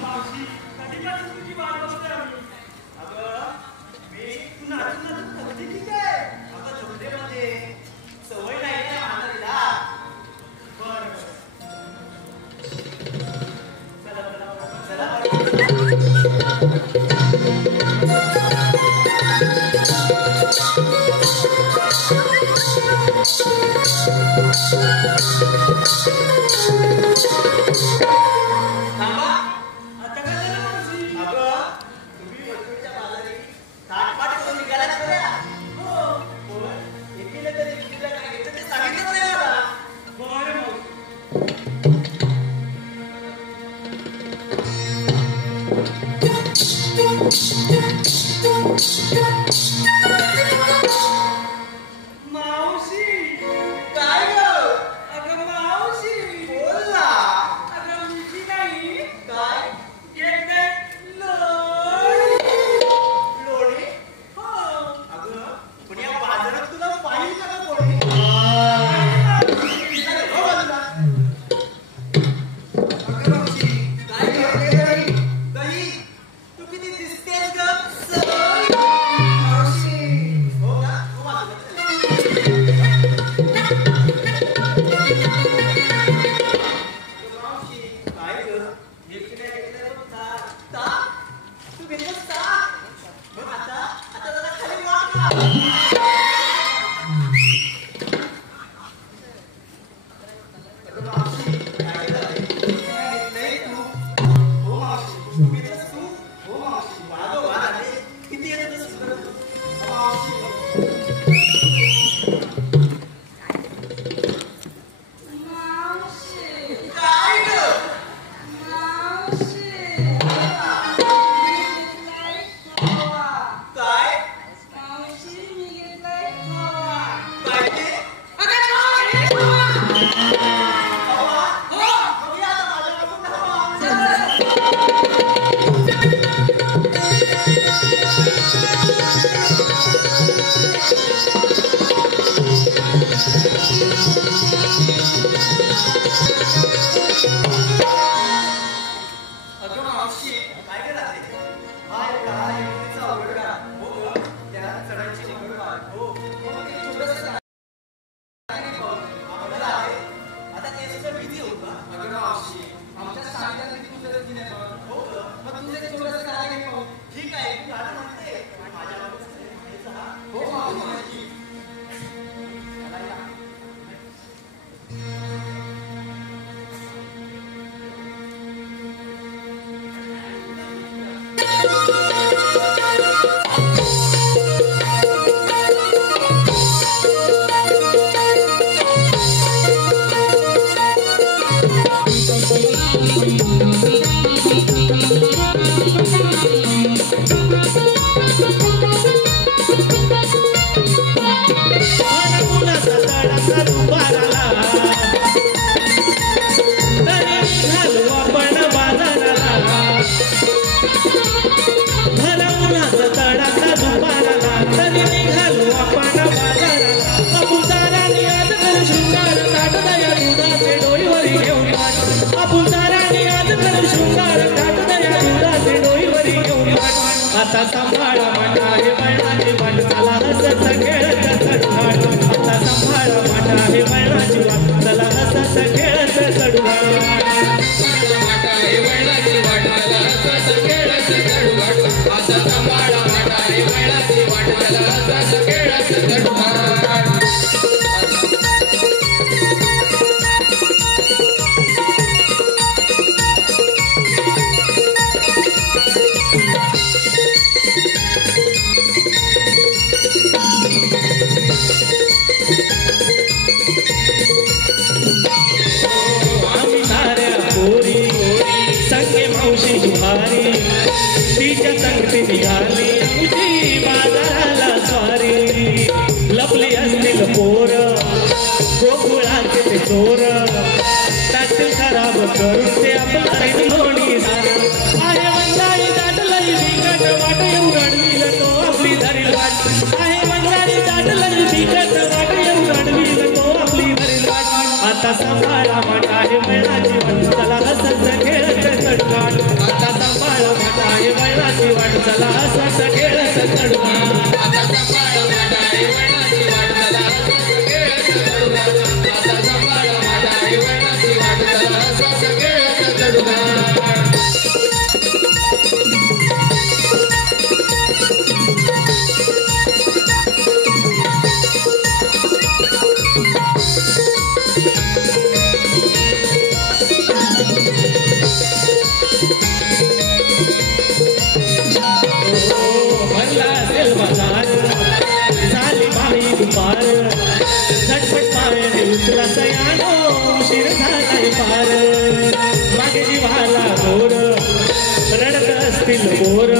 मावशी कधीपासून तुझी वाट बघतोय आम्ही. अगं मी तू नाचून नाचून थकली की काय? अगं झोपडेमध्ये सवय नाही ना म्हातारीला. बरं चला चला थांबा. आता काय झालं मावशी? अगं तुम्ही वस्तूच्या बाजारी ताटपाट करून निघालात बऱ्या. हो पण एकीने तरी एकीला काय घ्यायचं ते सांगितलं नाही मला. बरं मावशी. मावशी काय ग? अगं मावशी बोल ना. अगं मुलगी नाही काय एक लोणी. लोणी हो. अगं पण या बाजारात तुला पाहिजे का कोणी? अगं मावशी काय करते ताई? तू किती दिसतेस ग? मावशी हो का? हो माझं मावशी काय ग? एकटीने घेतलं बघ ताक. तू घेतलंस ताक? मग आता जरा खाली वाक ना. अगं मावशी काय झालंय? घेतलंय तू? हो मावशी तू घेतलंस तू? हो मावशी वाद आले किती येत तसं करत तू? हो मावशी काय ग? काय? काय ते? हवा? मग या आता माझ्याकडून हवा. अगं मावशी काय करत आहे? हाय काय मुलीचा अवघड का? हो ग त्या चढायची निवड का? हो मग ते छोटंसं काय आम्हाला आहे. आता ते सुद्धा भीती होऊ का? अगं मावशी आमच्या सांगितलं की तुझं लग्न आहे बघ. हो ग मग तुझं ते छोटंसं काय नाही पाहू. ठीक आहे तू गाणं म्हणते पण माझ्या बाबतीत म्हणायचं हा. हो मावशी. चला या. आता सांभाळा माटा हे बैलाची वाट चला हसत खेळत चढणार. आता सांभाळा माटा हे बैलाची वाट चला हसत खेळत चढणार. माटा हे बैलाची वाट चला हसत खेळत चढणार. आता सांभाळा माटा हे बैलाची वाट चला हसत खेळत चढणार. तिच्या संगती निघाली तुझी बाजाराला स्वारी. लपली असतील पोर गोकुळाचे ते चोर. त्यातील खराब करून ते आपलं लोणी सारं. आहे मंदाई दाटलई बिकट वाट येऊ रडविल तो आपली धरील वाट. आहे मंदाई दाटलई बिकट वाट येऊ रडविल तो आपली धरील वाट. आता सांभाळा माटा हे मैनाची वाट चला हसत खेळत चढवा आता सांभाळ माझ्या आई वडिलांची वाट चला हसत खेळत चढवा आता सांभाळ माझ्या आई वडिलांची वाट चला हसत खेळत चढवा झटपट पायाने उचला सयानो उशीर झालाय पार मागे जीवाला गोर रडत असतील बोर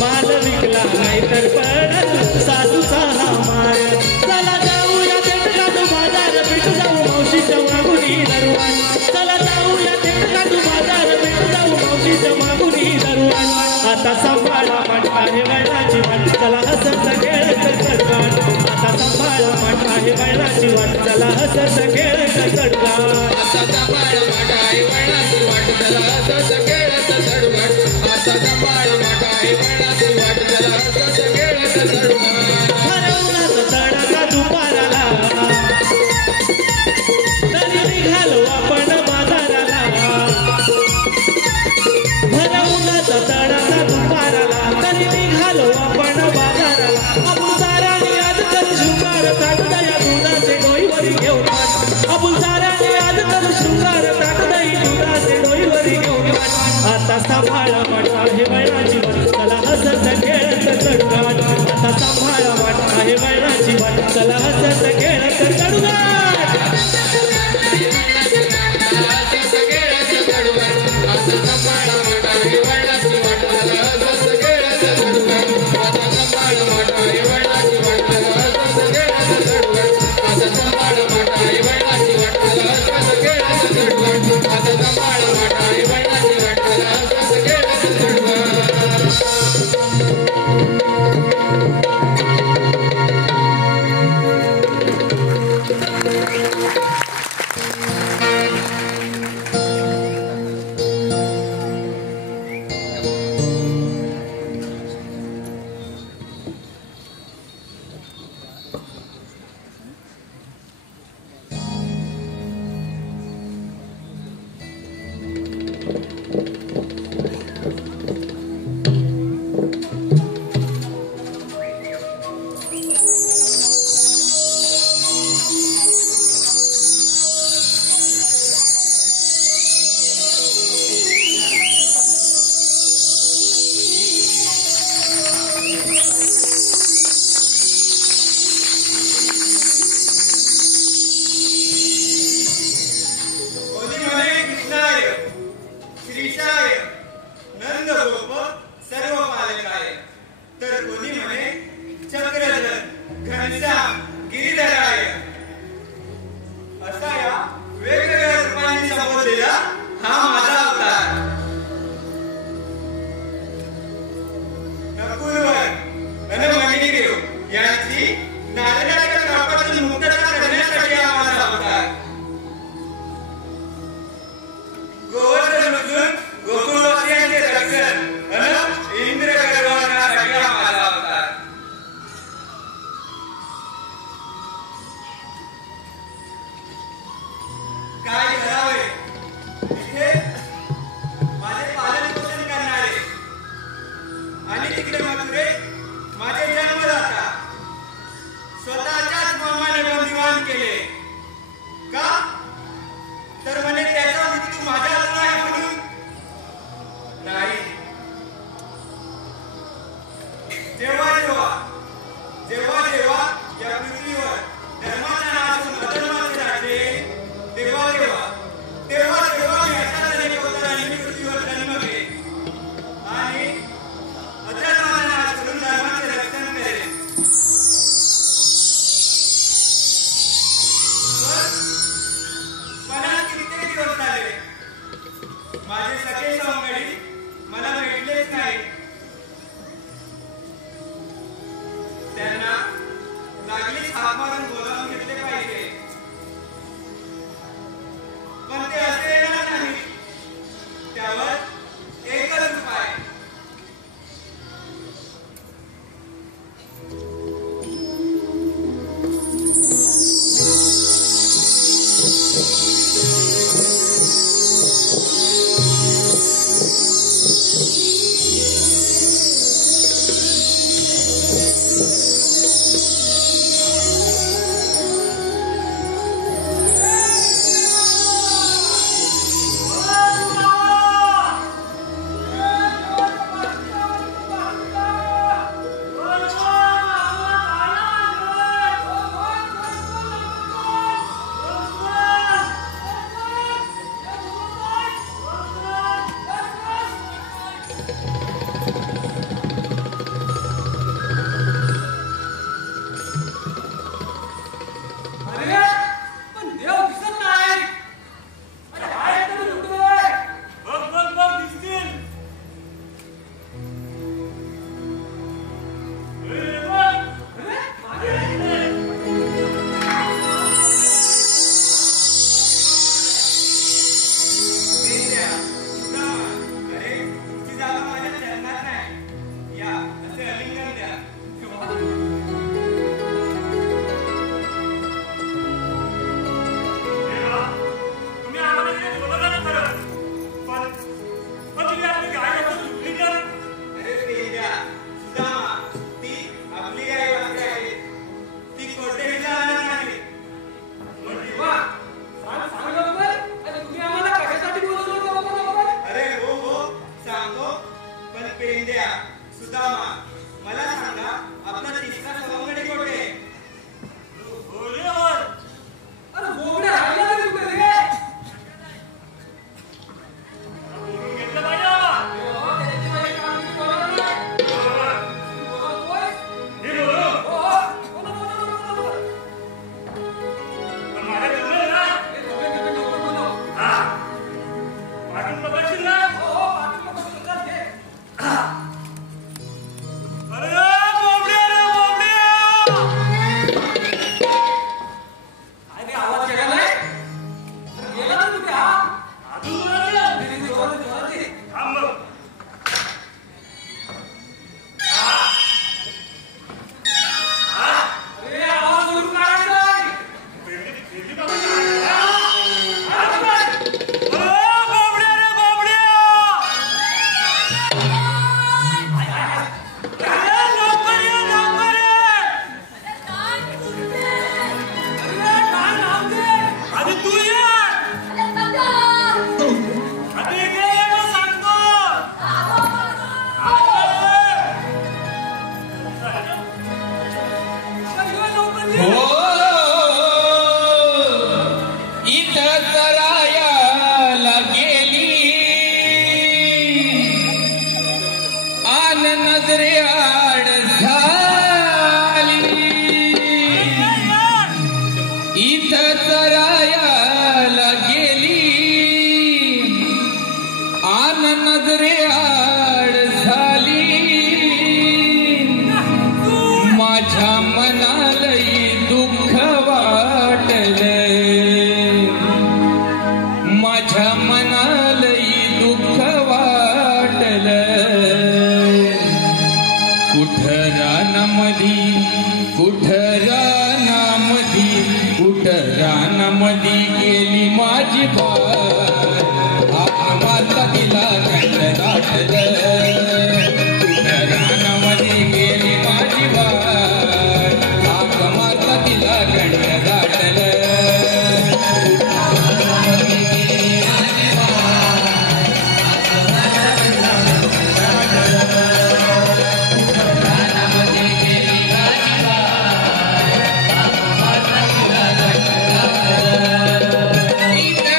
माल विकला नाहीतर पडल सासूचा हा मार चला जाऊया तेटला तू बाजार भेटू जाऊ मावशीच्या मागुनी दरवान चला जाऊया तेटला तू बाजार भेटू जाऊ मावशीच्या मागुनी दरवान आता सांभाळा वाट आहे वडिलांची वाट चला हसत खेळत चढवान आता सांभाळा वाट आहे वडिलांची वाट चला हसत खेळत चढवान आता सांभाळा वाट आहे वडिलांची वाट चला हसत खेळत चढवान आता सांभाळा वाट आहे वडिलांची वाट चला हसत खेळत चढवान हरवणाचा तडाखा दुपाराला तरी निघालो आपण बाजाराला भरवणाचा तडाखा दुपाराला तरी निघालो आपण बाजाराला अबुल साराने आज कर शृंगार टाकता या दुधाचे डोईवरी घेऊन अबुल साराने आज कर शृंगार टाकता या दुधाचे डोईवरी घेऊन आता सांभाळा वाट आहे वडिलांची वाट चला हसत खेळत चढवान आता सांभाळा वाट आहे वडिलांची वाट चला हसत खेळत चढवान इथं चरायाला गेली आन नजरे आड झाली माझ्या मनालही दुःख वाटलं माझ्या मनालही दुःख वाटलं कुठं रानामधी गेली माझी बाळ आवाज तिला कंठ गाठलं कुठं रानामधी गेली माझी बाळ आवाज तिला कंठ गाठलं इथं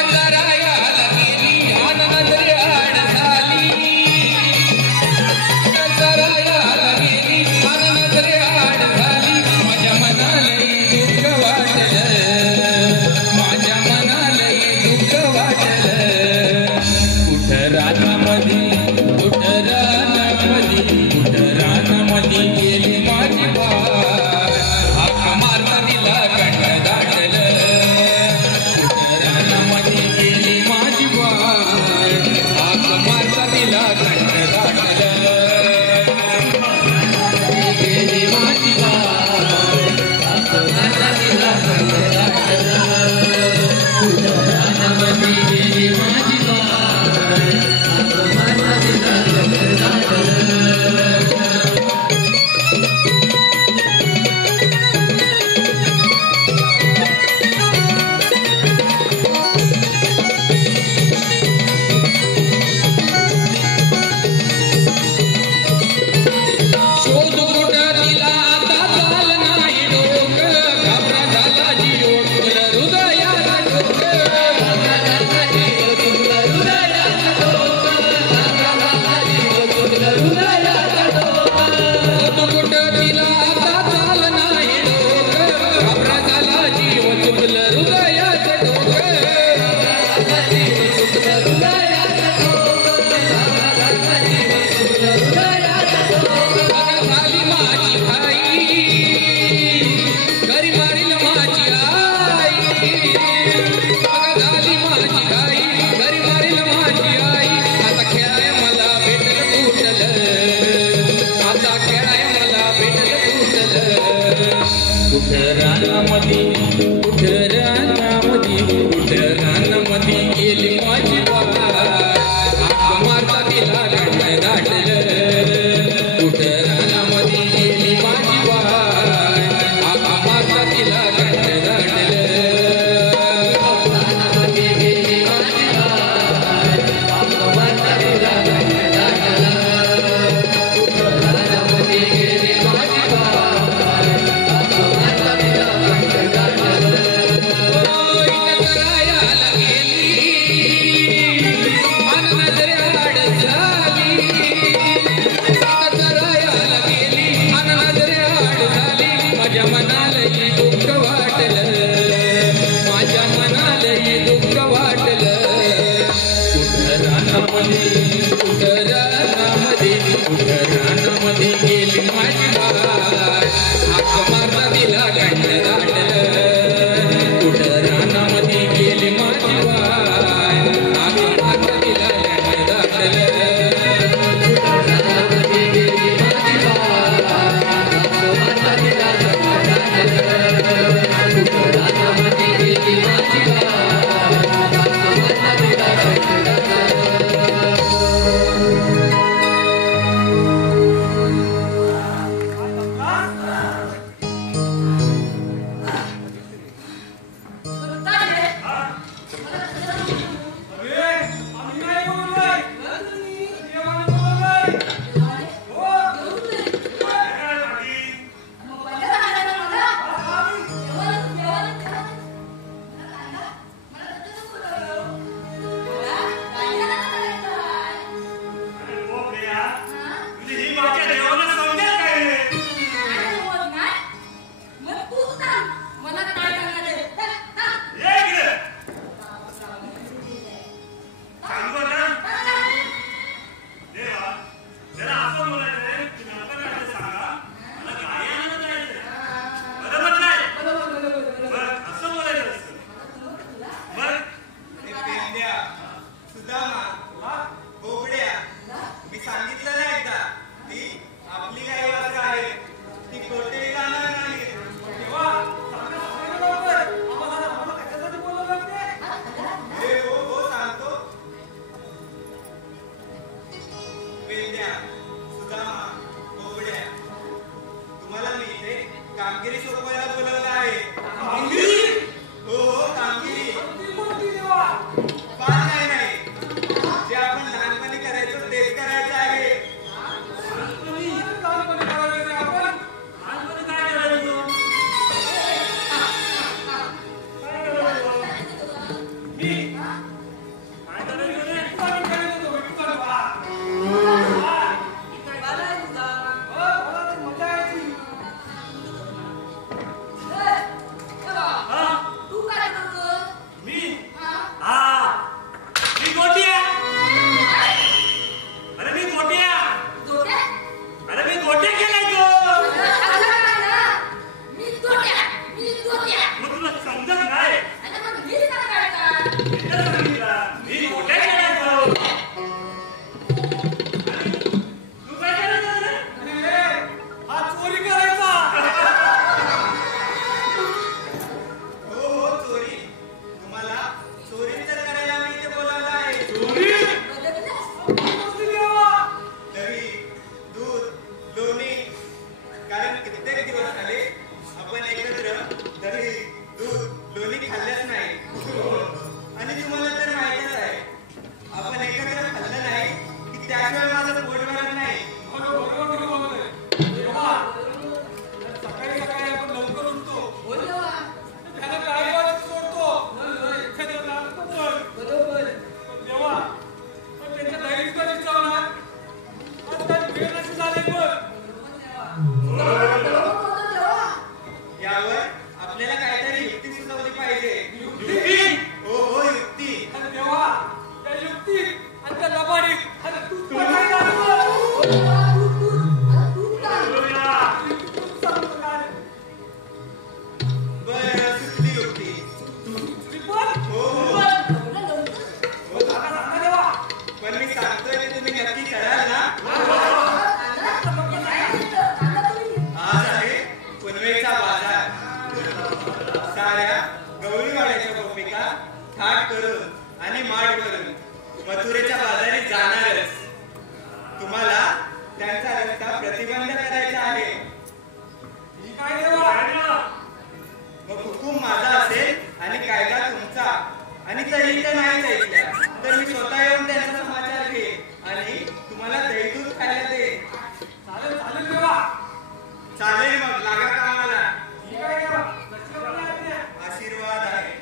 थाट करून आणि माठ करून मथुरेच्या बाजारी जाणारच. तुम्हाला त्यांचा रस्ता प्रतिबंध करायचा आहे. मग हुकूम माझा असेल आणि कायदा तुमचा, आणि तरी ते नाही ऐकल्या तर मी स्वतः येऊन त्यांचा समाचार घे आणि तुम्हाला दही दूध खायला दे. चालेल मग लागा कामाला. आशीर्वाद आहे.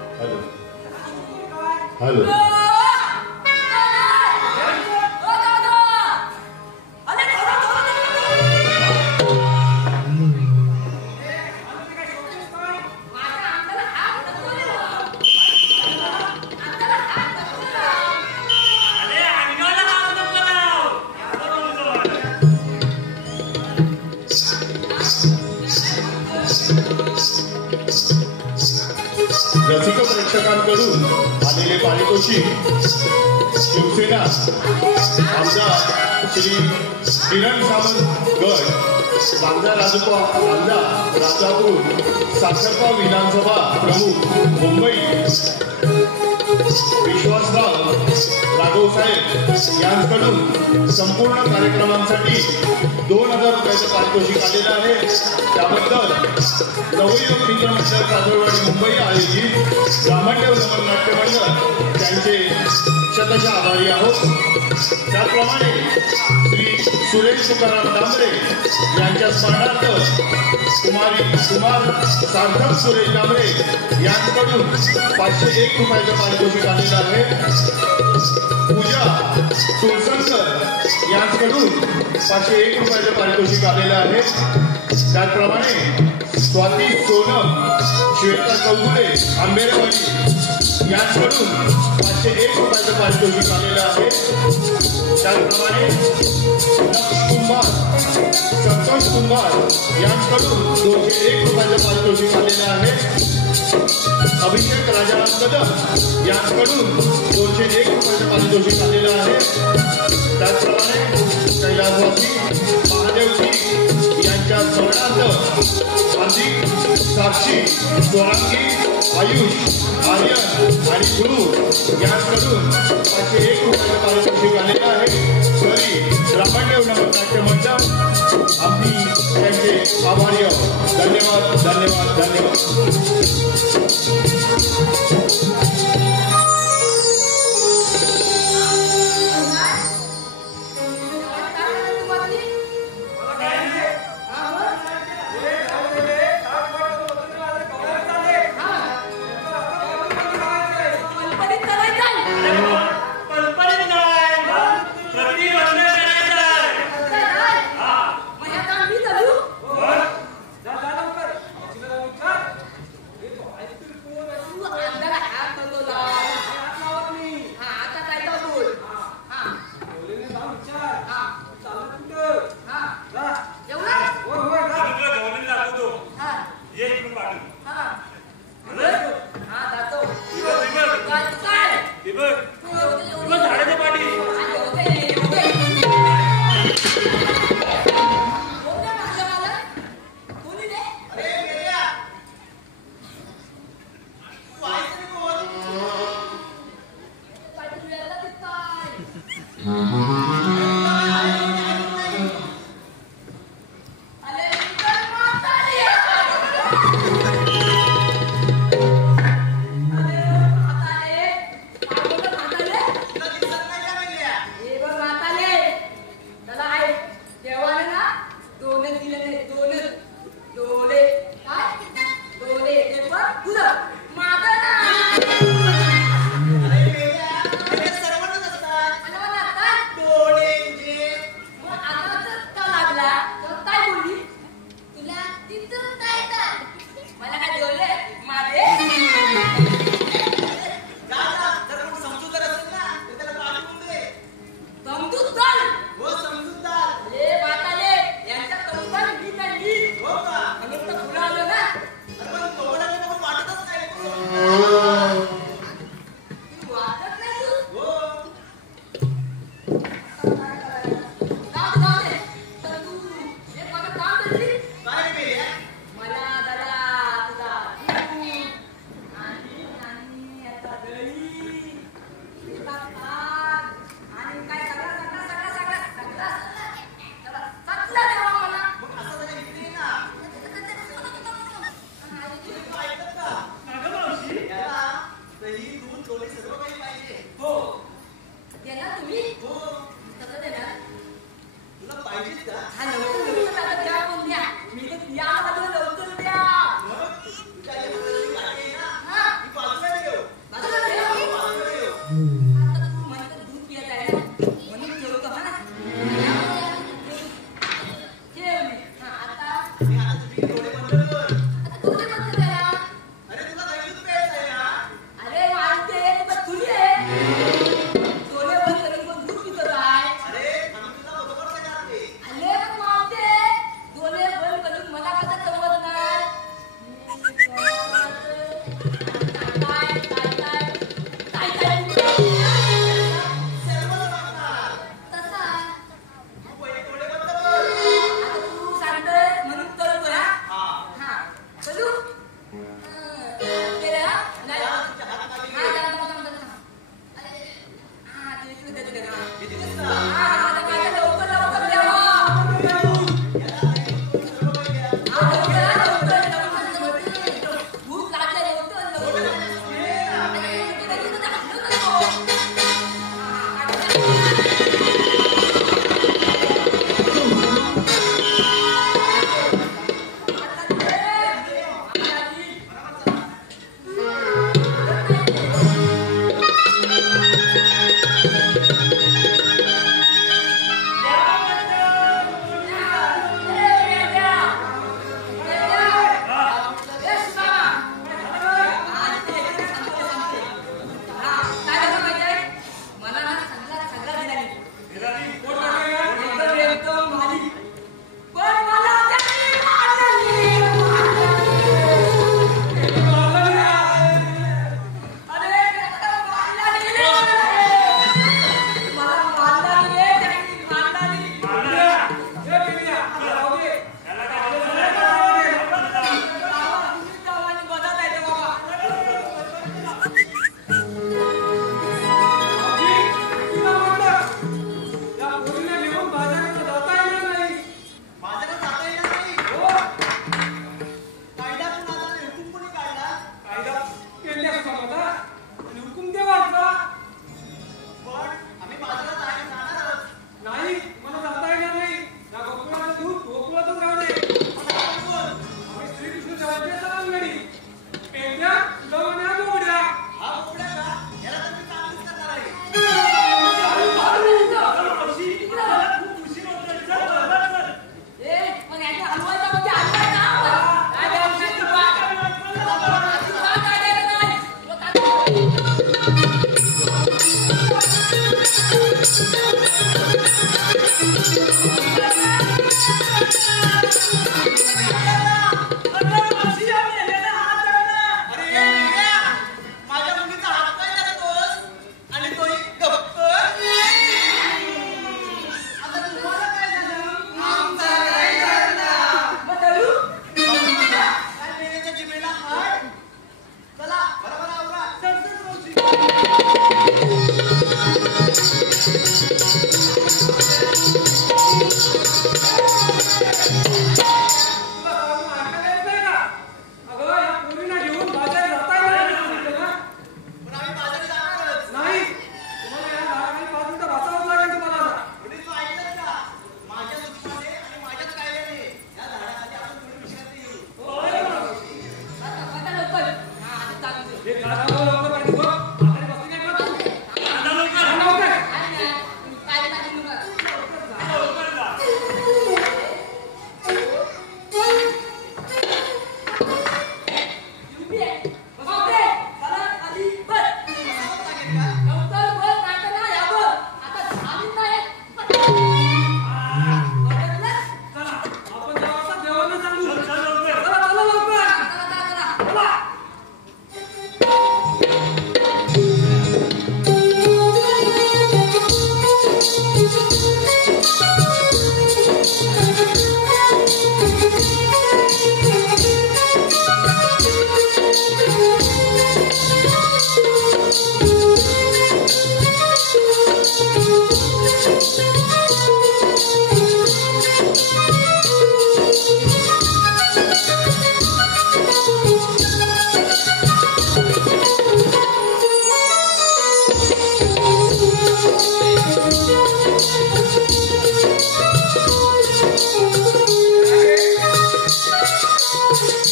हॅलो हॅलो रसिक प्रेक्षकांकडून आलेले पारितोषिक शिवसेना आमदार श्री किरण सावंत गड, आमदार राजापूर साखरपा विधानसभा प्रमुख मुंबई विश्वासराव राघवसाहेब यांकडून संपूर्ण कार्यक्रमांसाठी 2000 रुपयाचं पारितोषिक आलेलं आहे. त्याबद्दल नवयुग मित्र मंडळ काजळवाडी मुंबई आयोजित ब्राह्मणदेव नमन नाट्य मंडळ त्यांचे शतशः आभारी आहोत. त्याचप्रमाणे श्री सुरेश तुकाराम डांबरे यांच्या स्मरणार्थ कुमार सार्थक सुरेश डांबरे यांच्याकडून 501 रुपयाचं पारितोषिक आलेलं आहे. पूजा तुळसंकर यांच्याकडून 501 रुपयाचं पारितोषिक आलेलं आहे. त्याचप्रमाणे स्वाती सोनम, श्वेता चौगुले आंबेरवाडी यांच्याकडून 501 रुपयाचं पारितोषिक आलेलं आहे. त्याचप्रमाणे संतोष कुंभार यांच्याकडून 201 रुपयाचं पारितोषिक आलेलं आहे. अभिषेक राजाराम कदम यांच्याकडून 201 रुपयाचं पारितोषिक आलेलं आहे. त्याचप्रमाणे कैलासवासी महादेवजी यांच्या स्मरणार्थ हार्दिक, साक्षी, स्वरांगी, आयुष, आर्यन आणि गुरु यांच्याकडून 501 रुपयाचं पारितोषिक आलेलं आहे. तरी ब्राह्मणदेव नमन नाट्य मंडळ आम्ही त्यांचे आभारी आहोत. धन्यवाद धन्यवाद धन्यवाद.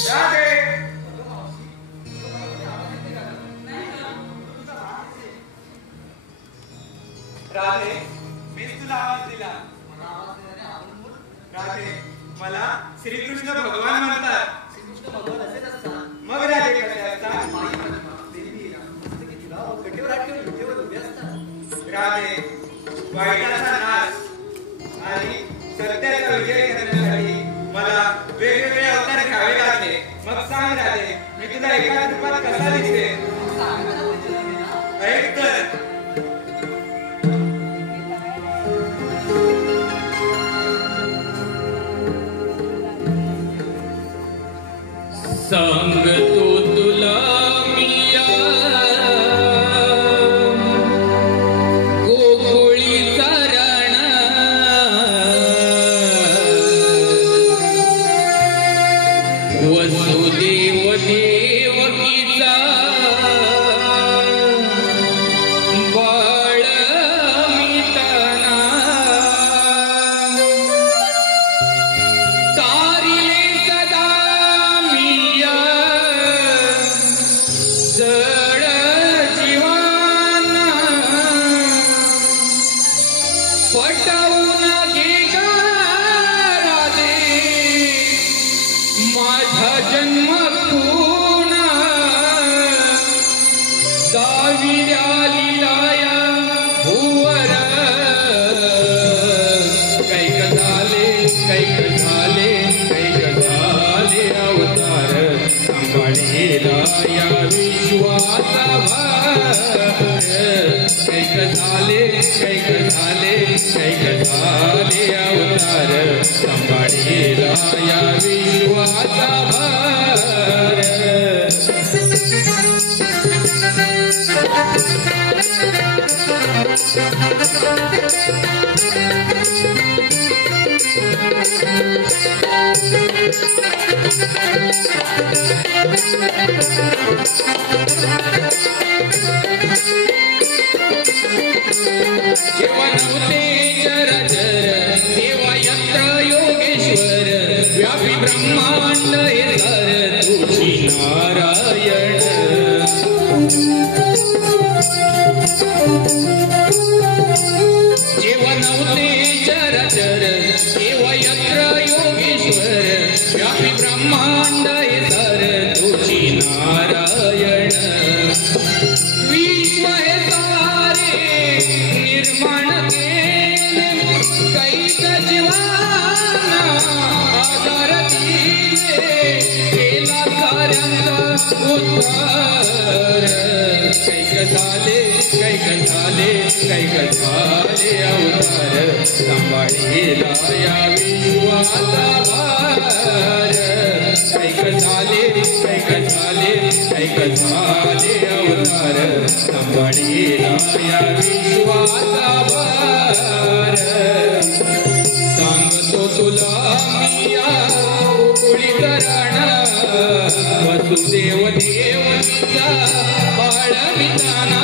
राधे राधे मीच तुला आवाज दिला. राधे मला श्रीकृष्ण भगवान म्हणतात. मग राधे कसे असतात? राधे वाईटाचा नाश आणि सत्याचा विजय करण्यासाठी मला वेगवेगळे अवतार घ्यावे लागले. मग सांग राधे मी तुला एका रूपात कसा दिसते? ऐक तर. सांगतो तुला मिया गोकुळीचा राणा वसुदेव देवकीचा बाळ मिताना तारिले सदा मिया जड जीवाना पटवून घे गा राधे माझा जन्म खूना दाविल्या लिलाया भुवर कैक झाले अवतार सांभाळेला या विश्वाचा भार. कैक झाले अवतार सांभाळेला या विश्वाचा भार. जेव्हा नव्हते चराचर तेव्हा यंत्र योगेश्वर व्यापी ब्रह्मांड हे सर तुझी नारायण. जेव्हा नव्हते चराचर तेव्हा यंत्र योगेश्वर व्यापी ब्रह्मांड हे सर तुझी नारायण. विश्व हे सारे निर्माण केले कैक जीवाना आधार दिले केला साऱ्यांचा उद्धार. कैक झाले अवतार सांभाळेला या विश्वाचा भार. कैक झाले अवतार सांभाळेला या विश्वाचा भार. सांगतो तुला मिया गोकुळीचा राणा वसुदेव देवकीचा बाळ मिताना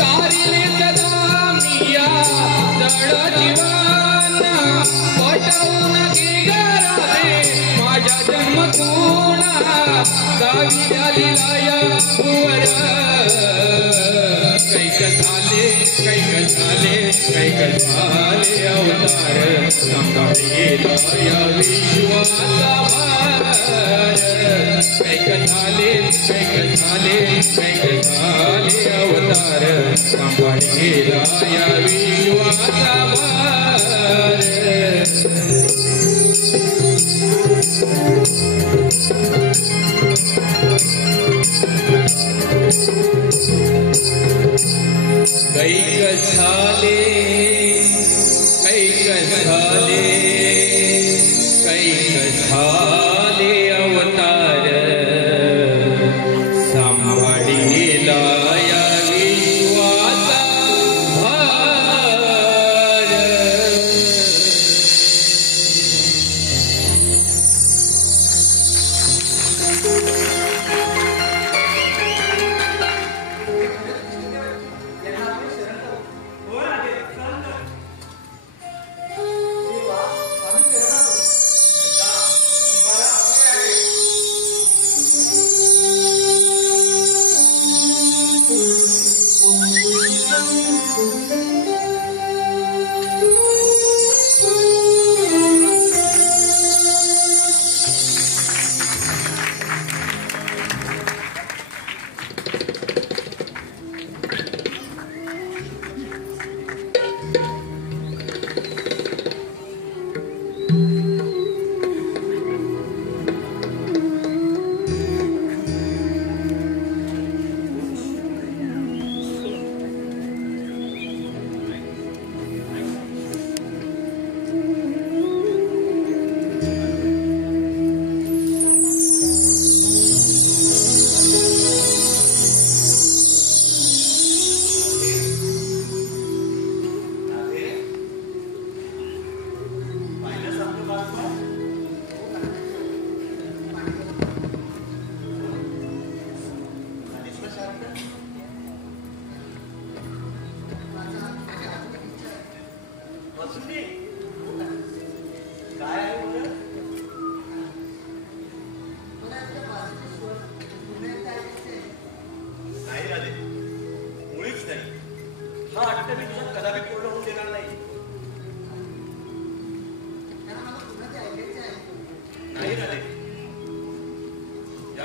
तारिले सदा मिया जड जीवाना पटवून घे ग राधे माझ्या जन्म खूना दाविल्या लिलाया भुवर. कैक झाले अवतार सांभाळेला या विश्वाचा भार. कैक झाले अवतार सांभाळेला या विश्वाचा भार. कैक झाले अवतार सांभाळेला या विश्वाचा भार. हो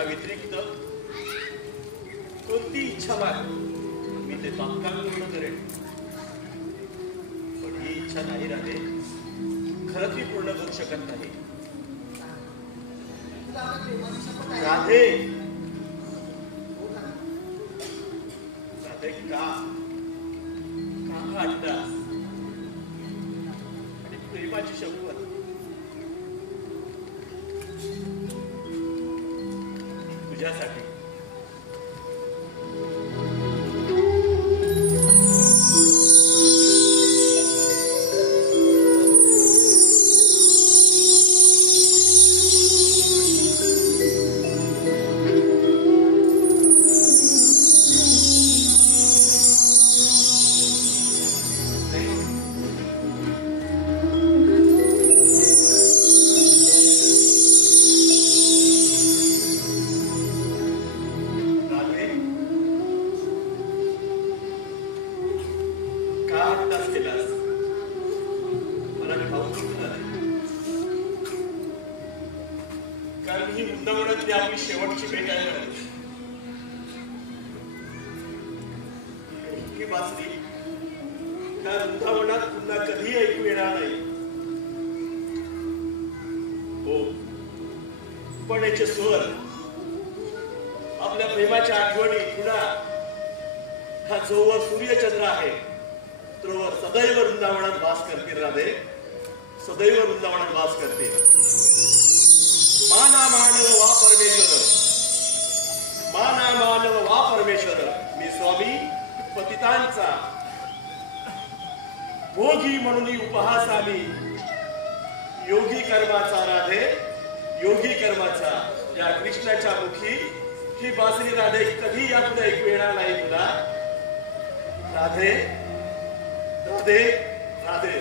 या व्यतिरिक्त कोणती इच्छा माग मी ते तात्काळ पूर्ण करेन. पण ही इच्छा नाही राधे, खरंच मी पूर्ण करू शकत नाही. राधे राधे का हटतास? आणि प्रेमाची शपथ तुझ्यासाठी आपली शेवटची भेट आहे. ही बासरी त्या वृंदावनात पुन्हा कधी ऐकू येणार नाही. हो, पण याचे स्वर आपल्या प्रेमाच्या आठवणी पुन्हा हा जोवर सूर्यचंद्र आहे तोवर सदैव वृंदावनात वास करतील. राधे सदैव वृंदावनात वास करतील. माना मानव वा परमेश्वर, माना मानव वा परमेश्वर. मी स्वामी पतितांचा भोगी म्हणून उपहास आम्ही योगी कर्माचा. राधे योगी कर्माचा या कृष्णाच्या मुखी ही बासरी राधे कधी यापुढे ऐकू येणार नाही तुला. राधे राधे राधे.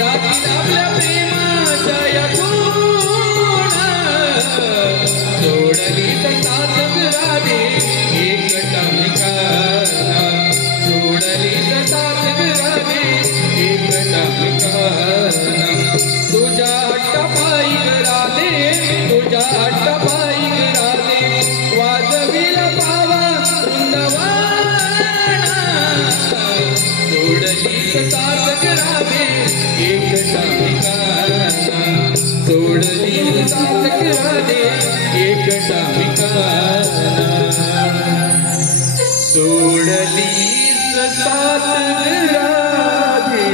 रात्री आपल्या प्रेमाच्या या सोडली सात राधे एकटा मिकाना सोडली सात राधे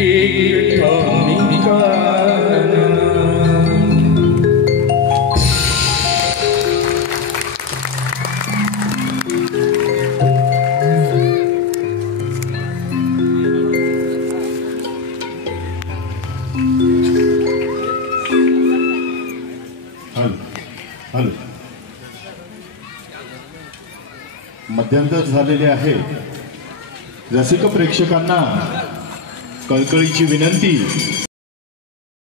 एकटा मिकाना. हॅलो मध्यंतर झालेले आहे. रसिक प्रेक्षकांना कळकळीची विनंती